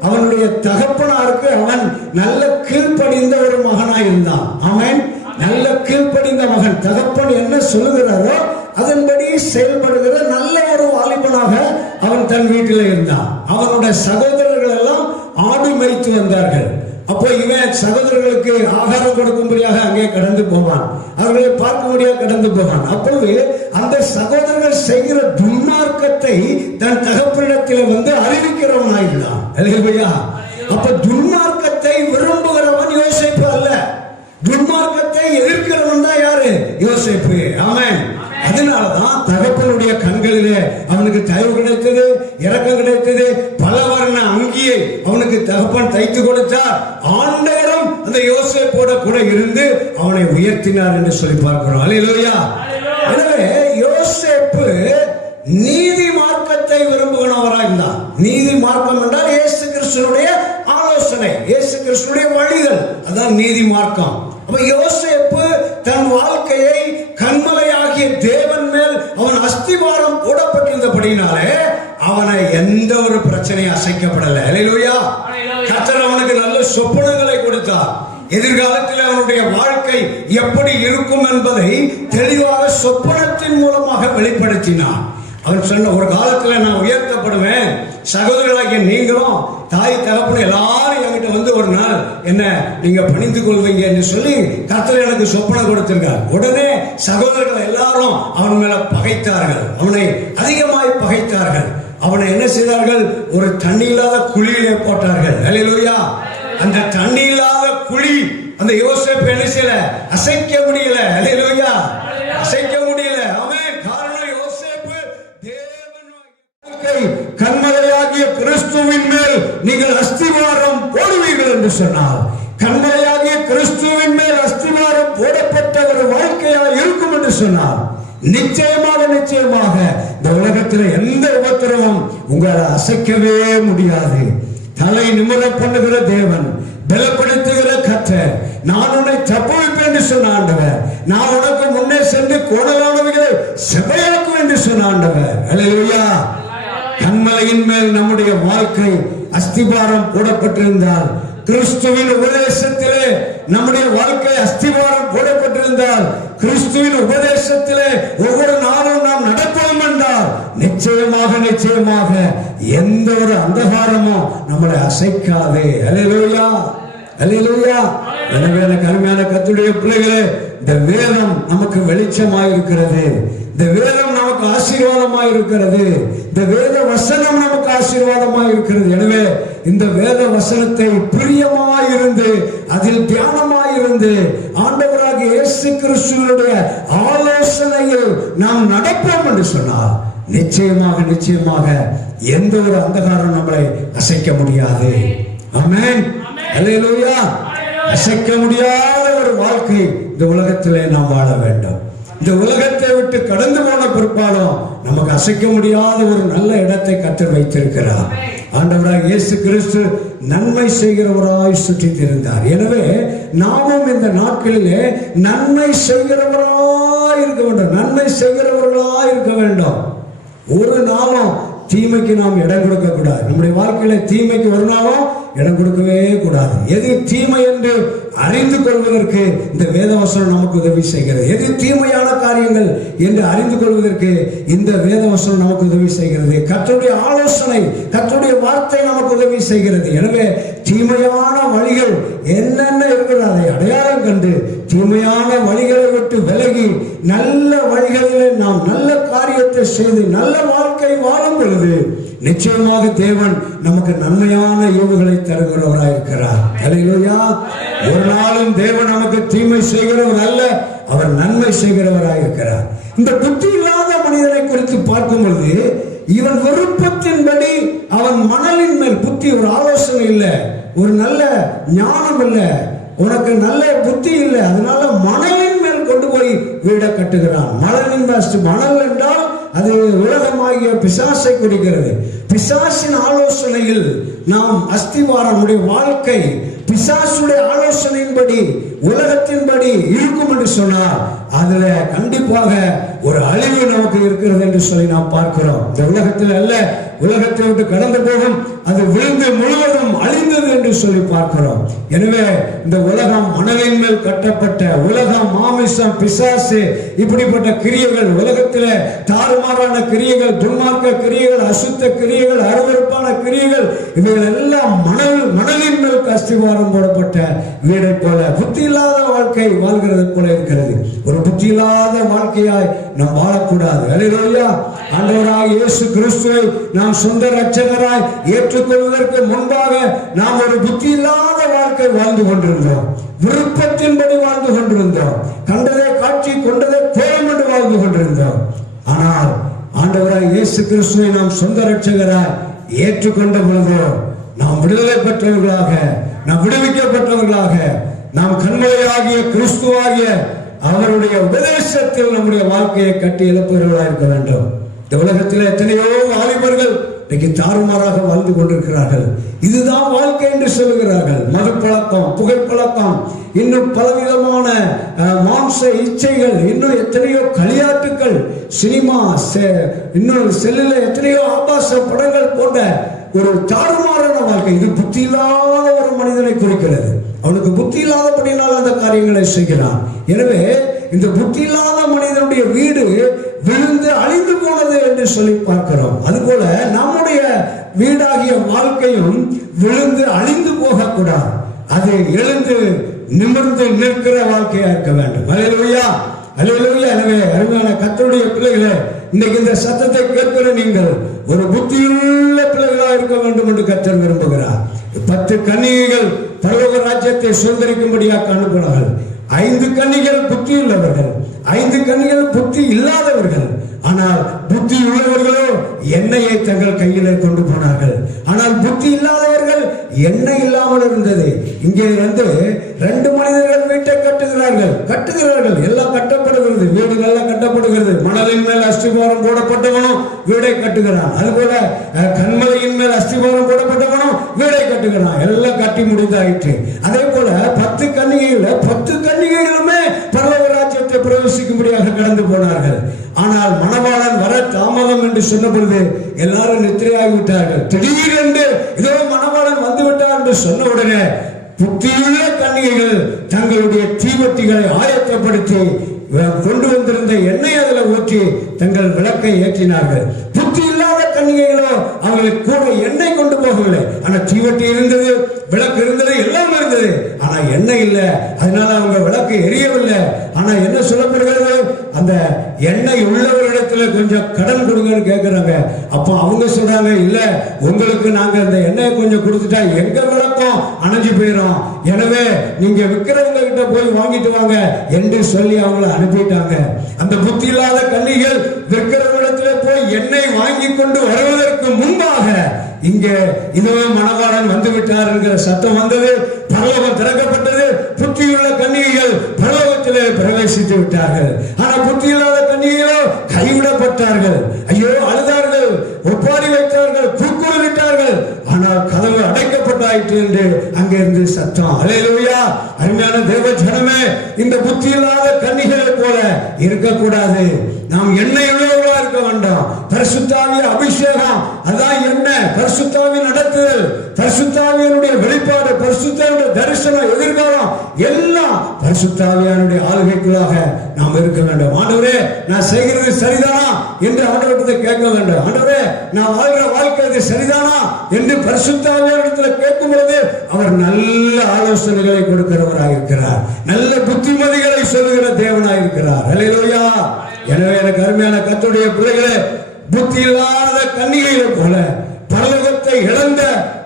அவனுடைய தகப்பனாருக்கு அவன் நல்ல கீழ்ப்படிந்த ஒரு மகனாய் இருந்தான். அவன் நல்ல கீழ்ப்படிந்த மகன். தகப்பன் என்ன சொல்லுகிறாரோ அதன்படி செயல்படுகிற நல்ல ஒரு வாலிபனாக அவன் தன் வீட்டில் இருந்தான். அவனுடைய சகோதரர்கள் எல்லாம் ஆடு மேய்த்து வந்தார்கள். அப்போ இவன் சகோதரர்களுக்கு ஆகாரம் கொடுக்கும்படியாக அங்கே கடந்து போவான், அவர்களை பார்க்கும்படியாக கடந்து போவான். அப்பொழுது அந்த சகோதரர்கள் செய்கிற துன்மார்க்கத்தை தன் தகப்பனிடத்தில் வந்து அறிவிக்கிறவனாயிருந்தான். அல்லேலூயா. அப்ப துன்மார்க்கத்தை விரும்புகிறவன் யோசேப்பு அல்ல, துன்மார்க்கத்தை எதிர்க்கிறவன் தான் யாரு, யோசேப்பு. ஆமென். அதனாலதான் தகப்பனுடைய கண்களிலே அவனுக்கு தயவு கிடைத்தது, இரக்கம் கிடைத்தது. பல வர்ண அங்கியை அவனுக்கு தகப்பன் தைத்து கொடுத்தார். ஆண்டவரும் அந்த யோசேப்போட கூட இருந்து அவனை உயர்த்தினார் என்று சொல்லி பார்க்கிறோம். அல்லேலூயா. எனவே யோசேப்பு நீதி மார்க்கத்தை விரும்புகிறவராக இருந்தார். நீதி மார்க்கம் என்றால் இயேசு கிறிஸ்துவினுடைய ஆலோசனை, இயேசு கிறிஸ்துவினுடைய வழிகள், அதான் நீதி மார்க்கம். அப்ப யோசேப்பு தன் வாழ்க்கையை கண்மலையாகிய தேவன் மேல் அவன் அஸ்திவாரம் போடப்பட்டிருந்தபடினாலே அவனை எந்த ஒரு பிரச்சனையும் அசைக்கப்படல. அல்லேலூயா. கர்த்தர் அவனுக்கு நல்ல சொப்பனங்களை கொடுத்தார். எதிர்காலத்தில் அவனுடைய வாழ்க்கை எப்படி இருக்கும் என்பதை தெளிவாக சொப்பனத்தின் மூலமாக வெளிப்படுத்தினார். அவன் சொன்ன, ஒரு காலத்துல நான் உயர்த்தப்படுவேன், சகோதரர்களாகிய நீங்களும் தாய் தகப்பன் எல்லாரும் என்கிட்ட வந்து ஒரு நாள் என்ன நீங்க பணிந்து கொள்வீங்க என்று சொல்லி கர்த்தர் எனக்கு சொப்பனம் கொடுத்திருக்கார். உடனே சகோதரர்கள் எல்லாரும் அவன் மேல பகைத்தார்கள், அவனை அதிகமாய் பகைத்தார்கள். அவனை என்ன செய்தார்கள், ஒரு தண்ணி இல்லாத குழியிலே போட்டார்கள். அல்லேலூயா. அந்த தண்ணி இல்லாத குழி அந்த யோசேப்பு என்ன செய்யல, அசைக்க முடியல. அல்லேலூயா, அசைக்க முடியல. ஆமென். காரணம் யோசேப்பு தேவன் கண்மலையாகிய கிறிஸ்துவின் மேல் நீங்கள் அஸ்திவாரம் போடுவீர்கள் என்று சொன்னார். கண்மலையாகிய கிறிஸ்துவின் மேல் அஸ்திவாரம் போடப்பட்ட ஒரு வாழ்க்கையா இருக்கும் என்று சொன்னார். நிச்சயமாக நிச்சயமாக இந்த உலகத்தில் எந்த உபத்திரமும் உங்களை அசைக்கவே முடியாது. தலை நிமிர பண்ணுகிற தேவன், பலப்படுத்துகிற கர்த்தர், நான் உன்னை தப்புவிப்பேன் என்று சொன்ன ஆண்டவர், நான் உனக்கு முன்னே சென்று கோணலானவைகளை செவையாக்கும் என்று சொன்ன ஆண்டவர். அல்லேலூயா. கண்மலையின் மேல் நம்முடைய வாழ்க்கை அஸ்திபாரம் போடப்பட்டிருந்தால், கிறிஸ்துவின் உபதேசத்திலே நம்முடைய வாழ்க்கை அஸ்திபாரம் போடப்பட்டிருந்தால், கிறிஸ்துவின் உபதேசத்திலே ஒவ்வொரு நாளும் நாம் நடப்போம் என்றால் நிச்சயமாக நிச்சயமாக எந்த ஒரு அந்தகாரமும் நம்மளை அசைக்காதே. அல்லேலூயா, அல்லேலூயா. எனவே எனக்கு அருமையான கர்த்தருடைய பிள்ளைகளே, இந்த வேதம் நமக்கு வெளிச்சமாய் இருக்கிறது, இந்த வேதம் நமக்கு ஆசீர்வாதமாய் இருக்கிறது, இந்த வேத வசனம் நமக்கு ஆசீர்வாதமாய் இருக்கிறது. எனவே இந்த வேத வசனத்தை பிரியமாய் இருந்து அதில் தியானமாய் இருந்து ஆண்டவராகிய இயேசு கிறிஸ்துவினுடைய ஆலோசனையில் நாம் நடப்போம் என்று சொன்னார் நிச்சயமாக நிச்சயமாக எந்த ஒரு அந்தகாரம் நம்மளை அசைக்க முடியாது. ஆமென். அல்லேலூயா. அசைக்க முடியாத ஒரு வாழ்க்கை இந்த உலகத்திலே நாம் வாழ வேண்டும். இந்த உலகத்தை விட்டு கடந்து போன பிற்பாடும் நமக்கு அசைக்க முடியாத ஒரு நல்ல இடத்தை கர்த்தர் வைத்திருக்கிறார். ஆண்டவராக இயேசு கிறிஸ்து நன்மை செய்கிறவராய் சுற்றி திரிந்தார். எனவே நாமும் இந்த நாட்களிலே நன்மை செய்கிறவராய் இருக்க வேண்டும், நன்மை செய்கிறவர்களாய் இருக்க வேண்டும். ஒரு நாளும் தீமைக்கு நாம் இடம் கொடுக்க கூடாது. நம்முடைய வாழ்க்கையில தீமைக்கு ஒரு நாளும் இடம் கொடுக்கவே கூடாது. எது தீமை என்று அறிந்து கொள்வதற்கு இந்த வேதவசனம் நமக்கு உதவி செய்கிறது. எது தீமையான காரியங்கள் என்று அறிந்து கொள்வதற்கு இந்த வேதவசனம் நமக்கு உதவி செய்கிறது. கர்த்தருடைய ஆலோசனை, கர்த்தருடைய வார்த்தை நமக்கு உதவி செய்கிறது. எனவே தீமையான வழிகள் என்னென்ன இருக்கிறது அதை அடையாளம் கண்டு தீமையான வழிகளை விட்டு விலகி நல்ல வழிகளிலே நாம் நல்ல காரியத்தை செய்து நல்ல வாழ்க்கை வாழும் பொழுது நிச்சயமாக தேவன் நமக்கு நன்மையான ஈவுகளை தருகிறவராய் இருக்கிறார். அல்லேலூயா. ஒரு நாளும் தேவன் நமக்கு தீமை செய்கிறவர் அல்ல, அவர் நன்மை செய்கிறவராய் இருக்கிறார். இந்த புத்தி இல்லாத மனிதனை குறித்து பார்க்கும் பொழுது இவன் விருப்பத்தின்படி அவன் மணலின் மேல், புத்தி ஒரு ஆலோசனை இல்லை, ஒரு நல்ல ஞானம் இல்லை, உனக்கு நல்ல புத்தி இல்லை, அதனால மணலின் மேல் கொண்டு போய் வீடை கட்டுகிறான். மணல் என்றால் அது உலகமாகிய பிசாசை குறிக்கிறது. பிசாசின் ஆலோசனையில் நாம் அஸ்திவாரம், நம்முடைய வாழ்க்கை பிசாசுடைய ஆலோசனையின்படி உலகத்தின்படி இருக்கும் என்று சொன்னால் அதுல கண்டிப்பாக ஒரு அழிவு நமக்கு இருக்கிறது என்று சொல்லி நாம் பார்க்கிறோம். இந்த உலகத்தில் அல்ல, உலகத்தை விட்டு கடந்து போகும், அது விழுந்து முழுவதும் அழிந்தது என்று சொல்லி பார்க்கிறோம். எனவே இந்த உலகம் மணலின் மேல் கட்டப்பட்ட உலகம், மாமிசம், பிசாசு, இப்படிப்பட்ட கிரியைகள், உலகத்தில் தாறுமாறான கிரியைகள், துன்மார்க்க கிரியைகள், அசுத்த கிரியைகள், அருவருப்பான கிரியைகள், இவைகள் எல்லாம் மணலின் மேல் அஸ்திவாரம் போடப்பட்ட வீடை போல புத்தி இல்லாத வாழ்க்கை வாழ்கிறது போல இருக்கிறது. ஒரு புத்தி இல்லாத வாழ்க்கையாய் நாம் வாழக்கூடாது. அல்லேலூயா. ஆண்டவராகிய இயேசு கிறிஸ்துவை நாம் சொந்த இரட்சகராய் ஏற்றுக்கொள்வதற்கு முன்பாக நாம் ஒரு புத்தி இல்லாத வாழ்க்கை வாழ்ந்து கொண்டிருந்தோம். விருப்பத்தின்படி வாழ்ந்து கொண்டிருந்தோம். கண்டதை காட்சி, கொண்டதை கோலம் என்று வாழ்ந்து கொண்டிருந்தோம். ஆனால் ஆண்டவராகிய இயேசு கிறிஸ்துவை நாம் சொந்த இரட்சகராய் ஏற்றுக்கொண்ட பொழுது நாம் விடுதலை பெற்றவர்களாக, நாம் விடுவிக்கப்பட்டவர்களாக, நாம் கண்மலையாகிய கிறிஸ்துவாகிய அவருடைய உபதேசத்தில் நம்முடைய வாழ்க்கையை கட்டி எழுப்புகிறவர்களாக இருக்க வேண்டும். இந்த உலகத்தில் எத்தனையோ வாலிபர்கள் இன்னைக்கு தாறுமாறாக வாழ்ந்து கொண்டிருக்கிறார்கள். இதுதான் வாழ்க்கை என்று சொல்லுகிறார்கள். மது பழக்கம், புகைப்பழக்கம், இன்னும் பலவிதமான மாம்ச இச்சைகள், இன்னும் எத்தனையோ களியாட்டுக்கள், சினிமா, இன்னும் செல்லில் எத்தனையோ ஆபாச படங்கள் போன்ற ஒரு தாறுமாறான வாழ்க்கை. இது புத்தி இல்லாத ஒரு மனிதனை குறிக்கிறது. அவனுக்கு புத்தி இல்லாதபடியால் அந்த காரியங்களை செய்கிறான். எனவே இந்த புத்தி இல்லாத மனிதனுடைய வீடு விழுந்து அழிந்து போனது என்று சொல்லி பார்க்கிறோம். அதுபோல நம்முடைய வீடாகிய வாழ்க்கையும் விழுந்து அழிந்து போகக்கூடாது. அது எழுந்து நிமிர்ந்து நிற்கிற வாழ்க்கையா இருக்க வேண்டும். அல்லேலூயா, அல்லேலூயா. எனவே அருமையான கர்த்தருடைய பிள்ளைகளே, இன்னைக்கு இந்த சத்தத்தை கேட்கிற நீங்கள் ஒரு புத்தியுள்ள பிள்ளைகளா இருக்க வேண்டும் என்று கர்த்தர் விரும்புகிறார். 10 கன்னிகைகள் பரலோக ராஜ்யத்தை சுதந்திரிக்கும்படியாக அனுப்பினார்கள். 5 கன்னிகள் புத்தி உள்ளவர்கள், 5 கன்னிகள் புத்தி இல்லாதவர்கள். ஆனால் புத்தி உள்ளவர்களோ எண்ணெயை தங்கள் கையிலே கொண்டு போனார்கள். ஆனால் புத்தி இல்லாதவர்கள் எண்ணெய் இல்லாமல் இருந்தது. இங்கே வந்து 2 மனிதர்கள் வீட்டை கட்டுகிறார்கள். எல்லாம் கட்டப்படுகிறது, வீடு நல்லா கட்டப்படுகிறது. மணலின் மேல் அஸ்திவாரம் போடப்பட்டவனும் வீடை கட்டுகிறான். அதுபோல கண்மலையின் மேல் அஸ்திவாரம் போடப்பட்டவனும் வீடை கட்டுகிறான். எல்லாம் கட்டி முடிந்தாயிற்று. அதே போல 10 கன்னிகைகளுமே பரலோக ராஜ்யத்தை பிரவேசிக்கும்படியாக கடந்து போனார்கள். ஆனால் மணவாளன் வர தாமதம் என்று சொன்ன பொழுது எல்லாரும் நித்திரையாகிவிட்டார்கள். திடீரென்று இதோ மணவாளன் வந்து விட்டார் என்று சொன்ன உடனே புத்தியுள்ள கன்னிகைகள் தங்களுடைய தீவட்டிகளை ஆயத்தப்படுத்தி கொண்டு வந்திருந்த எண்ணெய் அதில் ஊற்றி தங்கள் விளக்கை ஏற்றினார்கள். புத்தி இல்லாத கன்னிகைகளோ அவங்களுக்கு கூட எண்ணெய் கொண்டு போகவில்லை. ஆனா தீவட்டி இருந்தது, விளக்கு இருந்தது, எல்லாம் இருந்தது. ஆனா எண்ணெய் இல்லை. அதனால அவங்க விளக்கு எரியவில்லை. ஆனா என்ன சொல்லப்படுகிறது, அந்த எண்ணெய் உள்ளவரிடத்துல கொஞ்சம் கடன் கொடுங்கன்னு கேட்கிறாங்க. அப்போ அவங்க சொல்றாங்க, இல்ல உங்களுக்கு நாங்க அந்த எண்ணெயை கொஞ்சம் கொடுத்துட்டா எங்க விளக்கம் அணைஞ்சு போயிடும். எனவே நீங்க விற்கிறவங்க கிட்ட போய் வாங்கிட்டு வாங்க என்று சொல்லி அவங்களை அனுப்பிட்டாங்க. அந்த புத்தி இல்லாத கன்னிகள் விற்கிறவரிடத்துல போய் எண்ணெய் வாங்கி கொண்டு வருவதற்கு முன்பாக இங்கே இதுவே மணவாளன் வந்து விட்டார் என்கிற சத்தம் வந்தது. பரலோகம் திறக்கப்பட்டது. புத்தியுள்ள கன்னிகைகள் பரலோகத்திலே பிரவேசித்து விட்டார்கள். ஆனா புத்தி இல்லாத கன்னிகைகளோ கைவிடப்பட்டார்கள். ஐயோ, அழுதார்கள், ஒப்பாரி வைத்தார்கள், கூக்குரலிட்டார்கள். ஆனால் கதவு அடைக்கப்பட்டாயிற்று என்று அங்கிருந்து சத்தம். அல்லேலூயா. அருமையான தேவ ஜனமே, இந்த புத்தி இல்லாத கன்னிகளை போல இருக்கக்கூடாது. நாம் எண்ணெய் உள்ளவர்களா இருக்க வேண்டாம். பரிசுத்தாவிய அபிஷேகம், அதான் என்ன? பரிசுத்தாவின் நடத்துதல், பரிசுத்தாவியனுடைய வெளிப்பாடு, பரிசுத்தாவிய தரிசனம், எதிர்காலம் எல்லாம் பரிசுத்தாவியானுடைய ஆளுகைக்குள்ளாக நாம் இருக்க வேண்டும். ஆண்டவரே, நான் செய்கிறது சரிதானா என்று ஆண்டவரிடத்தை கேட்க வேண்டும். ஆண்டவரே, நான் வாழ்கிற வாழ்க்கை இது சரிதானா என்று பரிசுத்தாவியானிடத்தில் கேட்கும் பொழுது அவர் நல்ல ஆலோசனைகளை கொடுக்கிறவராக இருக்கிறார், நல்ல புத்திமதிகளை சொல்லுகிற தேவனாக இருக்கிறார். அல்லேலூயா. எனவே எனக்கு அருமையான கர்த்தருடைய பிள்ளைகளே, புத்தி இல்லாத கன்னிகையை போல பரலோகத்தை இழந்த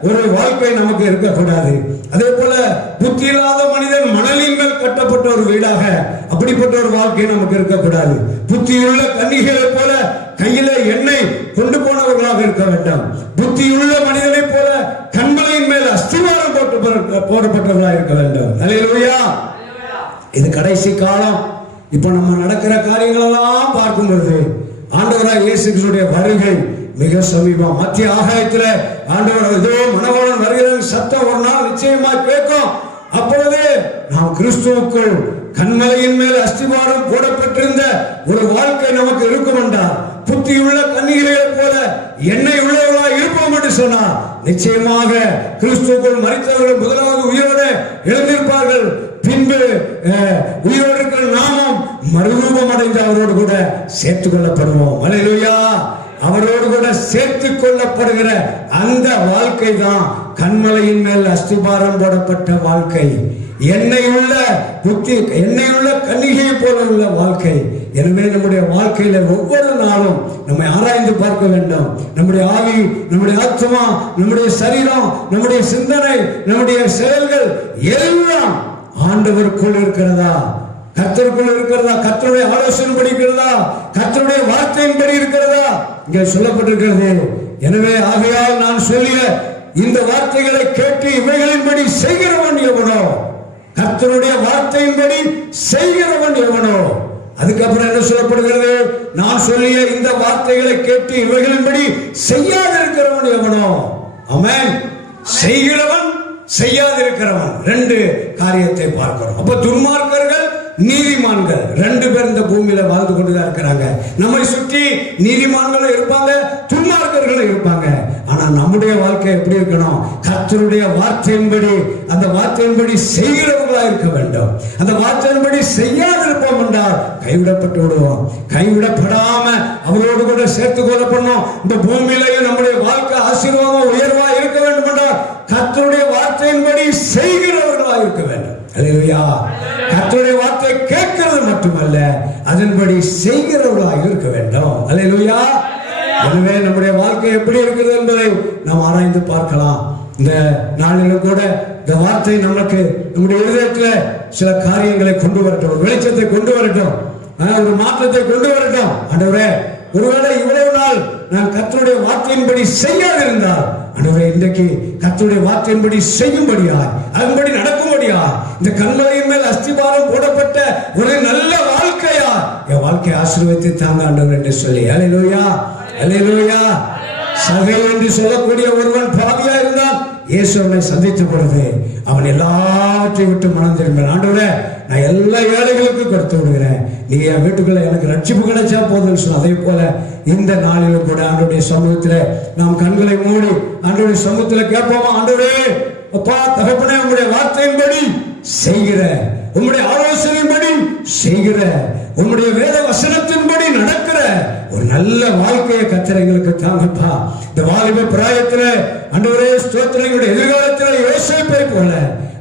ஒரு வாழ்க்கை நமக்கு இருக்கக்கூடாது. அதே போல புத்தி இல்லாத மனிதன் மணலின் மேல் கட்டப்பட்ட ஒரு வீடாக அப்படிப்பட்ட ஒரு வாழ்க்கை நமக்கு இருக்கக்கூடாது. புத்தியுள்ள கன்னிகளை போல கையில எண்ணெய் கொண்டு போனவர்களாக இருக்க வேண்டாம். புத்தியுள்ள மனிதனை போல கண்மலையின் மேல் அஸ்திவாரம் போடப்பட்டவர்களாக இருக்க வேண்டும். அல்லேலூயா. இது கடைசி காலம். இப்ப நம்ம நடக்கிற காரியங்கள் எல்லாம் பார்க்கும் பொழுது ஆண்டவராய் இயேசு கிறிஸ்துவின் வருகை மிக சமீபம். மத்திய ஆகாயத்துல ஆண்டவர் இதோ மணவாளன் வருகிற சத்தம் ஒரு நாள் நிச்சயமா கேட்கும். அப்பொழுது நாம் கிறிஸ்துவுக்குள் கண்மலையின் மேல் அஸ்திவாரம் போடப்பட்டிருந்த ஒரு வாழ்க்கை நமக்கு இருக்கும் என்றால், புத்தியுள்ள கன்னிகைகளை போல எண்ணெய் உள்ளவர்களாக இருப்போம் என்று சொன்னார், நிச்சயமாக கிறிஸ்துவுக்குள் மரித்தவர்கள் முதலாவது உயிரோடு எழுந்திருப்பார்கள். பின்பு உயிரோடு இருக்கிற நாமும் மறுரூபம் அடைந்து அவரோடு கூட சேர்த்துக் கொள்ளப்படுவோம். அல்லேலூயா. அவரோடு கூட சேர்த்துக் கொள்ளப்படுகிற அந்த வாழ்க்கை தான் கண்மலையின் மேல் அஸ்திபாரம் போடப்பட்ட வாழ்க்கை. எண்ணெய் உள்ள புத்தி, எண்ணெய் உள்ள கன்னிகையை போல உள்ள வாழ்க்கை. எனவே நம்முடைய வாழ்க்கையில ஒவ்வொரு நாளும் நம்மை ஆராய்ந்து பார்க்க வேண்டும். நம்முடைய ஆவி, நம்முடைய ஆத்மா, நம்முடைய சரீரம், நம்முடைய சிந்தனை, நம்முடைய செயல்கள் எல்லாம் ஆண்டவருக்குள் இருக்கிறதா, கர்த்தருக்குள் இருக்கிறதா, கர்த்தருடைய ஆலோசனைப்படி இருக்கிறதா, கர்த்தருடைய வார்த்தையின்படி இருக்கிறதா இங்கே சொல்லப்பட்டிருக்கிறது. எனவே ஆகையால் நான் சொல்லிய இந்த வார்த்தைகளை கேட்டு இவைகளின்படி செய்கிறவன் எவனோ, கர்த்தருடைய வார்த்தையின்படி செய்கிறவன் எவனோ. அதுக்கப்புறம் என்ன சொல்லப்படுகிறது? நான் சொல்லிய இந்த வார்த்தைகளை கேட்டு இவைகளின்படி செய்யாதிருக்கிறவன் எவனோ. ஆமென். செய்கிறவன், செய்யாதிருக்கிறவன், ரெண்டு காரியத்தை பார்க்கிறோம். அப்ப துன்மார்க்கர்கள், நீதிமான்கள் ரெண்டு பேர் இந்த பூமியில வாழ்ந்து கொண்டுதான் இருக்கிறாங்க. நம்மை சுற்றி நீதிமான்களும் இருப்பாங்க, துன்மார்க்கர்களும் இருப்பாங்க. ஆனா நம்முடைய வாழ்க்கை எப்படி இருக்கணும்? கர்த்தருடைய வார்த்தையின்படி, அந்த வார்த்தையின்படி செய்கிறவர்களா இருக்க வேண்டும். அந்த வார்த்தையின்படி செய்யாதிருப்போம் என்றால் கைவிடப்பட்டு விடுவோம். கைவிடப்படாம அவரோடு கூட சேர்த்து கொள்ளப்படணும். இந்த பூமியிலேயே நம்முடைய வாழ்க்கை ஆசீர்வாதம் உயர்வா இருக்க வேண்டும் என்றால் கர்த்தருடைய வார்த்தையின்படி செய்கிறவர்களா இருக்க வேண்டும். அல்லேலூயா. கர்த்தருடைய வார்த்தை கேட்கிறது மட்டுமல்ல, அதன்படி செய்கிறவர்களாக இருக்க வேண்டும். அல்லேலூயா. எனவே நம்முடைய வாழ்க்கை எப்படி இருக்கிறது என்பதை நாம் ஆராய்ந்து பார்க்கலாம். இந்த நாளிலும் கூட இந்த வார்த்தை நமக்கு நம்முடைய இதயத்துல சில காரியங்களை கொண்டு வரட்டும், ஒரு வெளிச்சத்தை கொண்டு வரட்டும், ஒரு மாற்றத்தை கொண்டு வரட்டும். ஆண்டவரே, ஒருவேளை இவ்வளவு நாள் நான் கர்த்தருடைய வார்த்தையின்படி செய்யாதிருந்தால், ஆண்டவரே இன்றைக்கு கர்த்தருடைய வார்த்தையின்படி செய்யும்படியாய், அதன்படி நடக்கும்படியாய், இந்த கண்மலையின் மேல் அஸ்திபாரம் போடப்பட்ட ஒரு நல்ல வாழ்க்கையா என் வாழ்க்கையை ஆசீர்வதித்து தாங்க ஆண்டவர் என்று சொல்லி, அல்லேலூயா, அல்லேலூயா. சகை என்று சொல்லக்கூடிய ஒருவன் பாவியா இருந்தால் இயேசு அவனை சந்தித்த பொழுது அவன் எல்லாவற்றையும் விட்டு மனம் திரும்பினான். ஆண்டவரே, நான் எல்லா ஏழைகளுக்கும் கொடுத்து விடுகிறேன், நீங்க என் வீட்டுக்குள்ள எனக்கு ரட்சிப்பு கிடைச்சா போதும்னு சொன்ன. அதே போல இந்த நாளிலும் கூட ஆண்டவருடைய சமூகத்துல நாம் கண்களை மூடி ஆண்டவருடைய சமூகத்துல கேட்போமா? ஆண்டவரே, அப்பா தகப்பனே, உங்களுடைய வார்த்தையின்படி செய்கிற, உங்களுடைய ஆலோசனையின்படி செய்கிற, உங்களுடைய வேத வசனத்தின்படி நடக்கிற ஒரு நல்ல வாழ்க்கையை கர்த்தர் எங்களுக்கு தாங்கப்பா. இந்த வாலிப பிராயத்துல ஆண்டவரே ஸ்தோத்திரம், எங்களுடைய எதிர்காலத்தில் யோசேப்பை போல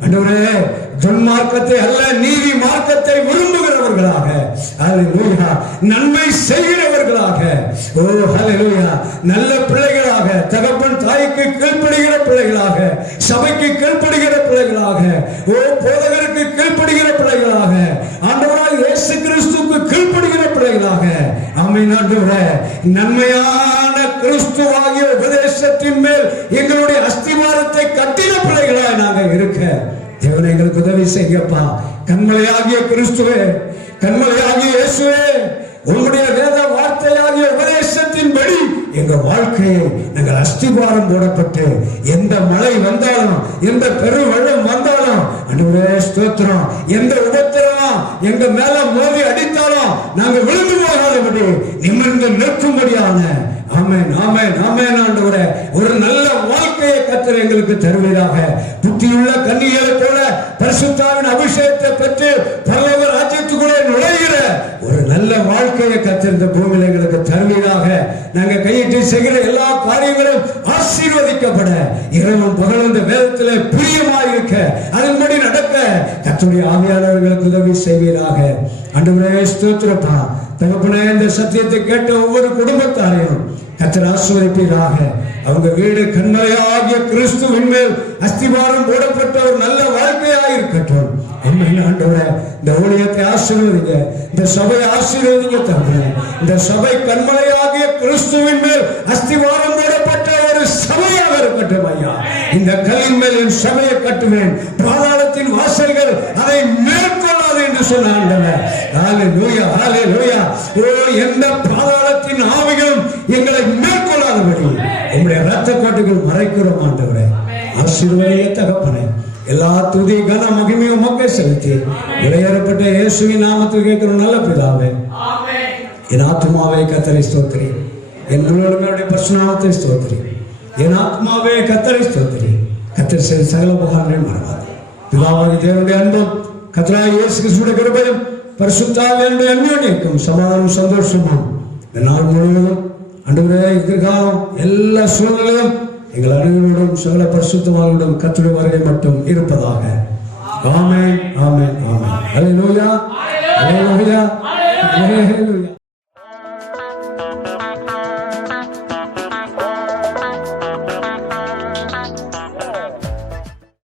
ஆண்டவரே துன்மார்க்கத்தை அல்ல நீதி மார்க்கத்தை விரும்புகிறவர்களாக, அல்லேலூயா, நன்மை செய்கிறவர்களாக, ஓ அல்லேலூயா, நல்ல பிள்ளைகளாக, தகப்பன் தாய்க்கு கீழ்ப்படுகிற பிள்ளைகளாக, சபைக்கு கீழ்ப்படுகிற பிள்ளைகளாக, ஓ போதகருக்கு கீழ்ப்படுகிற பிள்ளைகளாக, ஆண்டவராய் இயேசு கிறிஸ்துவுக்கு கீழ்ப்படுகிற பிள்ளைகளாக, ஆமென். ஆண்டவரே, நன்மையான கிறிஸ்துவாகிய உபதேசத்தின் மேல் எங்களுடைய அஸ்திவாரத்தை கட்டின பிள்ளைகளாய் நாங்கள் இருக்க தேவனை எங்களுக்கு உதவி செய்யப்பா. கண்மலையாகிய கிறிஸ்துவே, கண்மலையாகிய இயேசுவே, உங்களுடைய வேத வார்த்தையாகிய உபதேசத்தின்படி எங்க வாழ்க்கையை நாங்கள் அஸ்திபாரம் போடப்பட்டு எந்த மழை வந்தாலும், எந்த பெரு வெள்ளம் வந்தாலும், ஆண்டவரே ஸ்தோத்திரம், எந்த உபத்திரவம் எங்க மேல மோதி அடித்தாலும் நாங்கள் விழுந்து போகாதபடி நிமிர்ந்து நிற்கும்படியான ஆமென் ஆமென் ஆமென் ஆண்டவரே. ஒரு நல்ல வாழ்க்கையை கர்த்தர் எங்களுக்கு தருவீராக. புத்தியுள்ள கன்னிகளை போல பரிசுத்தாவின் அபிஷேகத்தை பெற்று பரலோக ராஜ்யத்துக்குள்ளே நுழைகிற ஒரு நல்ல வாழ்க்கையை கர்த்தர் இந்த பூமியில் எங்களுக்கு தருவீராக. நாங்க கையிட்டு செய்கிற எல்லா காரியங்களும் ஆசீர்வதிக்கப்பட இரவும் பகலும் இந்த வேதத்திலே பிரியமாயிருக்க அதன்படி நடக்க கர்த்தருடைய ஆவியானவர்களுக்கு உதவி செய்வீராக. ஆண்டவரே ஸ்தோத்திரப்பா. தகப்பனே, இந்த சத்தியத்தை கேட்ட ஒவ்வொரு குடும்பத்தாரையும் கர்த்தர் ஆசீர்வதிப்பீராக. அவங்க வீடு கண்மலையாகிய கிறிஸ்துவின் மேல் அஸ்திவாரம் போடப்பட்ட ஒரு நல்ல வாழ்க்கையாக இருக்கட்டும். ஆண்டவரே, இந்த ஊழியத்தை ஆசீர்வதிங்க, இந்த சபையை ஆசீர்வதிங்க தகப்பனே. இந்த சபை கண்மலையாகிய கிறிஸ்துவின் மேல் அஸ்திவாரம் போடப்பட்ட ஒரு சபையாக இருக்கட்டும் ஐயா. இந்த கல்லின் மேல் என் சபையை கட்டுவேன், பாதாளத்தின் வாசல்கள் அதை மேற்கொள்ளாது என்று சொன்ன ஆண்டவர். ஹல்லேலூயா ஹல்லேலூயா. ஓ, எந்த பாதாளத்தின் ஆவிகளும் எங்களை மேற்கொள்ளாதபடி உம்முடைய இரத்த கோட்டைகள் மறைக்கிறோம் ஆண்டவரே. ஆசீர்வதிய தகப்பனே, எல்லா துதி கன மகிமையும் உமக்கே செலுத்தி இளையேறப்பட்ட இயேசுவின் நாமத்தில் கேட்கிற நல்ல பிதாவே. என் ஆத்மாவே கர்த்தரை ஸ்தோத்திரி, என் முழுவதுமே பரிசுநாமத்தை ஸ்தோத்திரி. என் ஆத்மாவே கர்த்தரை ஸ்தோத்திரி. கர்த்தர் செய்த சகல உபகாரங்களையும் மறவாதே. பிதாவாகிய தேவனுடைய அன்பும் கர்த்தராகிய இயேசு கிறிஸ்துவின் கிருபையும் பரிசுத்த ஆவியானவருடைய அந்யோன்யமும் சமாதானமும் சந்தோஷமும் இந்த நாள் முழுவதும் ஆண்டவரே எதிர்காலம் எல்லா சூழ்நிலையும் எங்கள் அனைவரோடும் சகல பரிசுத்தவான்களுடன் கர்த்தருடைய வருகை மட்டும் இருப்பதாக. ஆமென் ஆமென் ஆமென். ஹல்லேலூயா ஹல்லேலூயா ஹல்லேலூயா.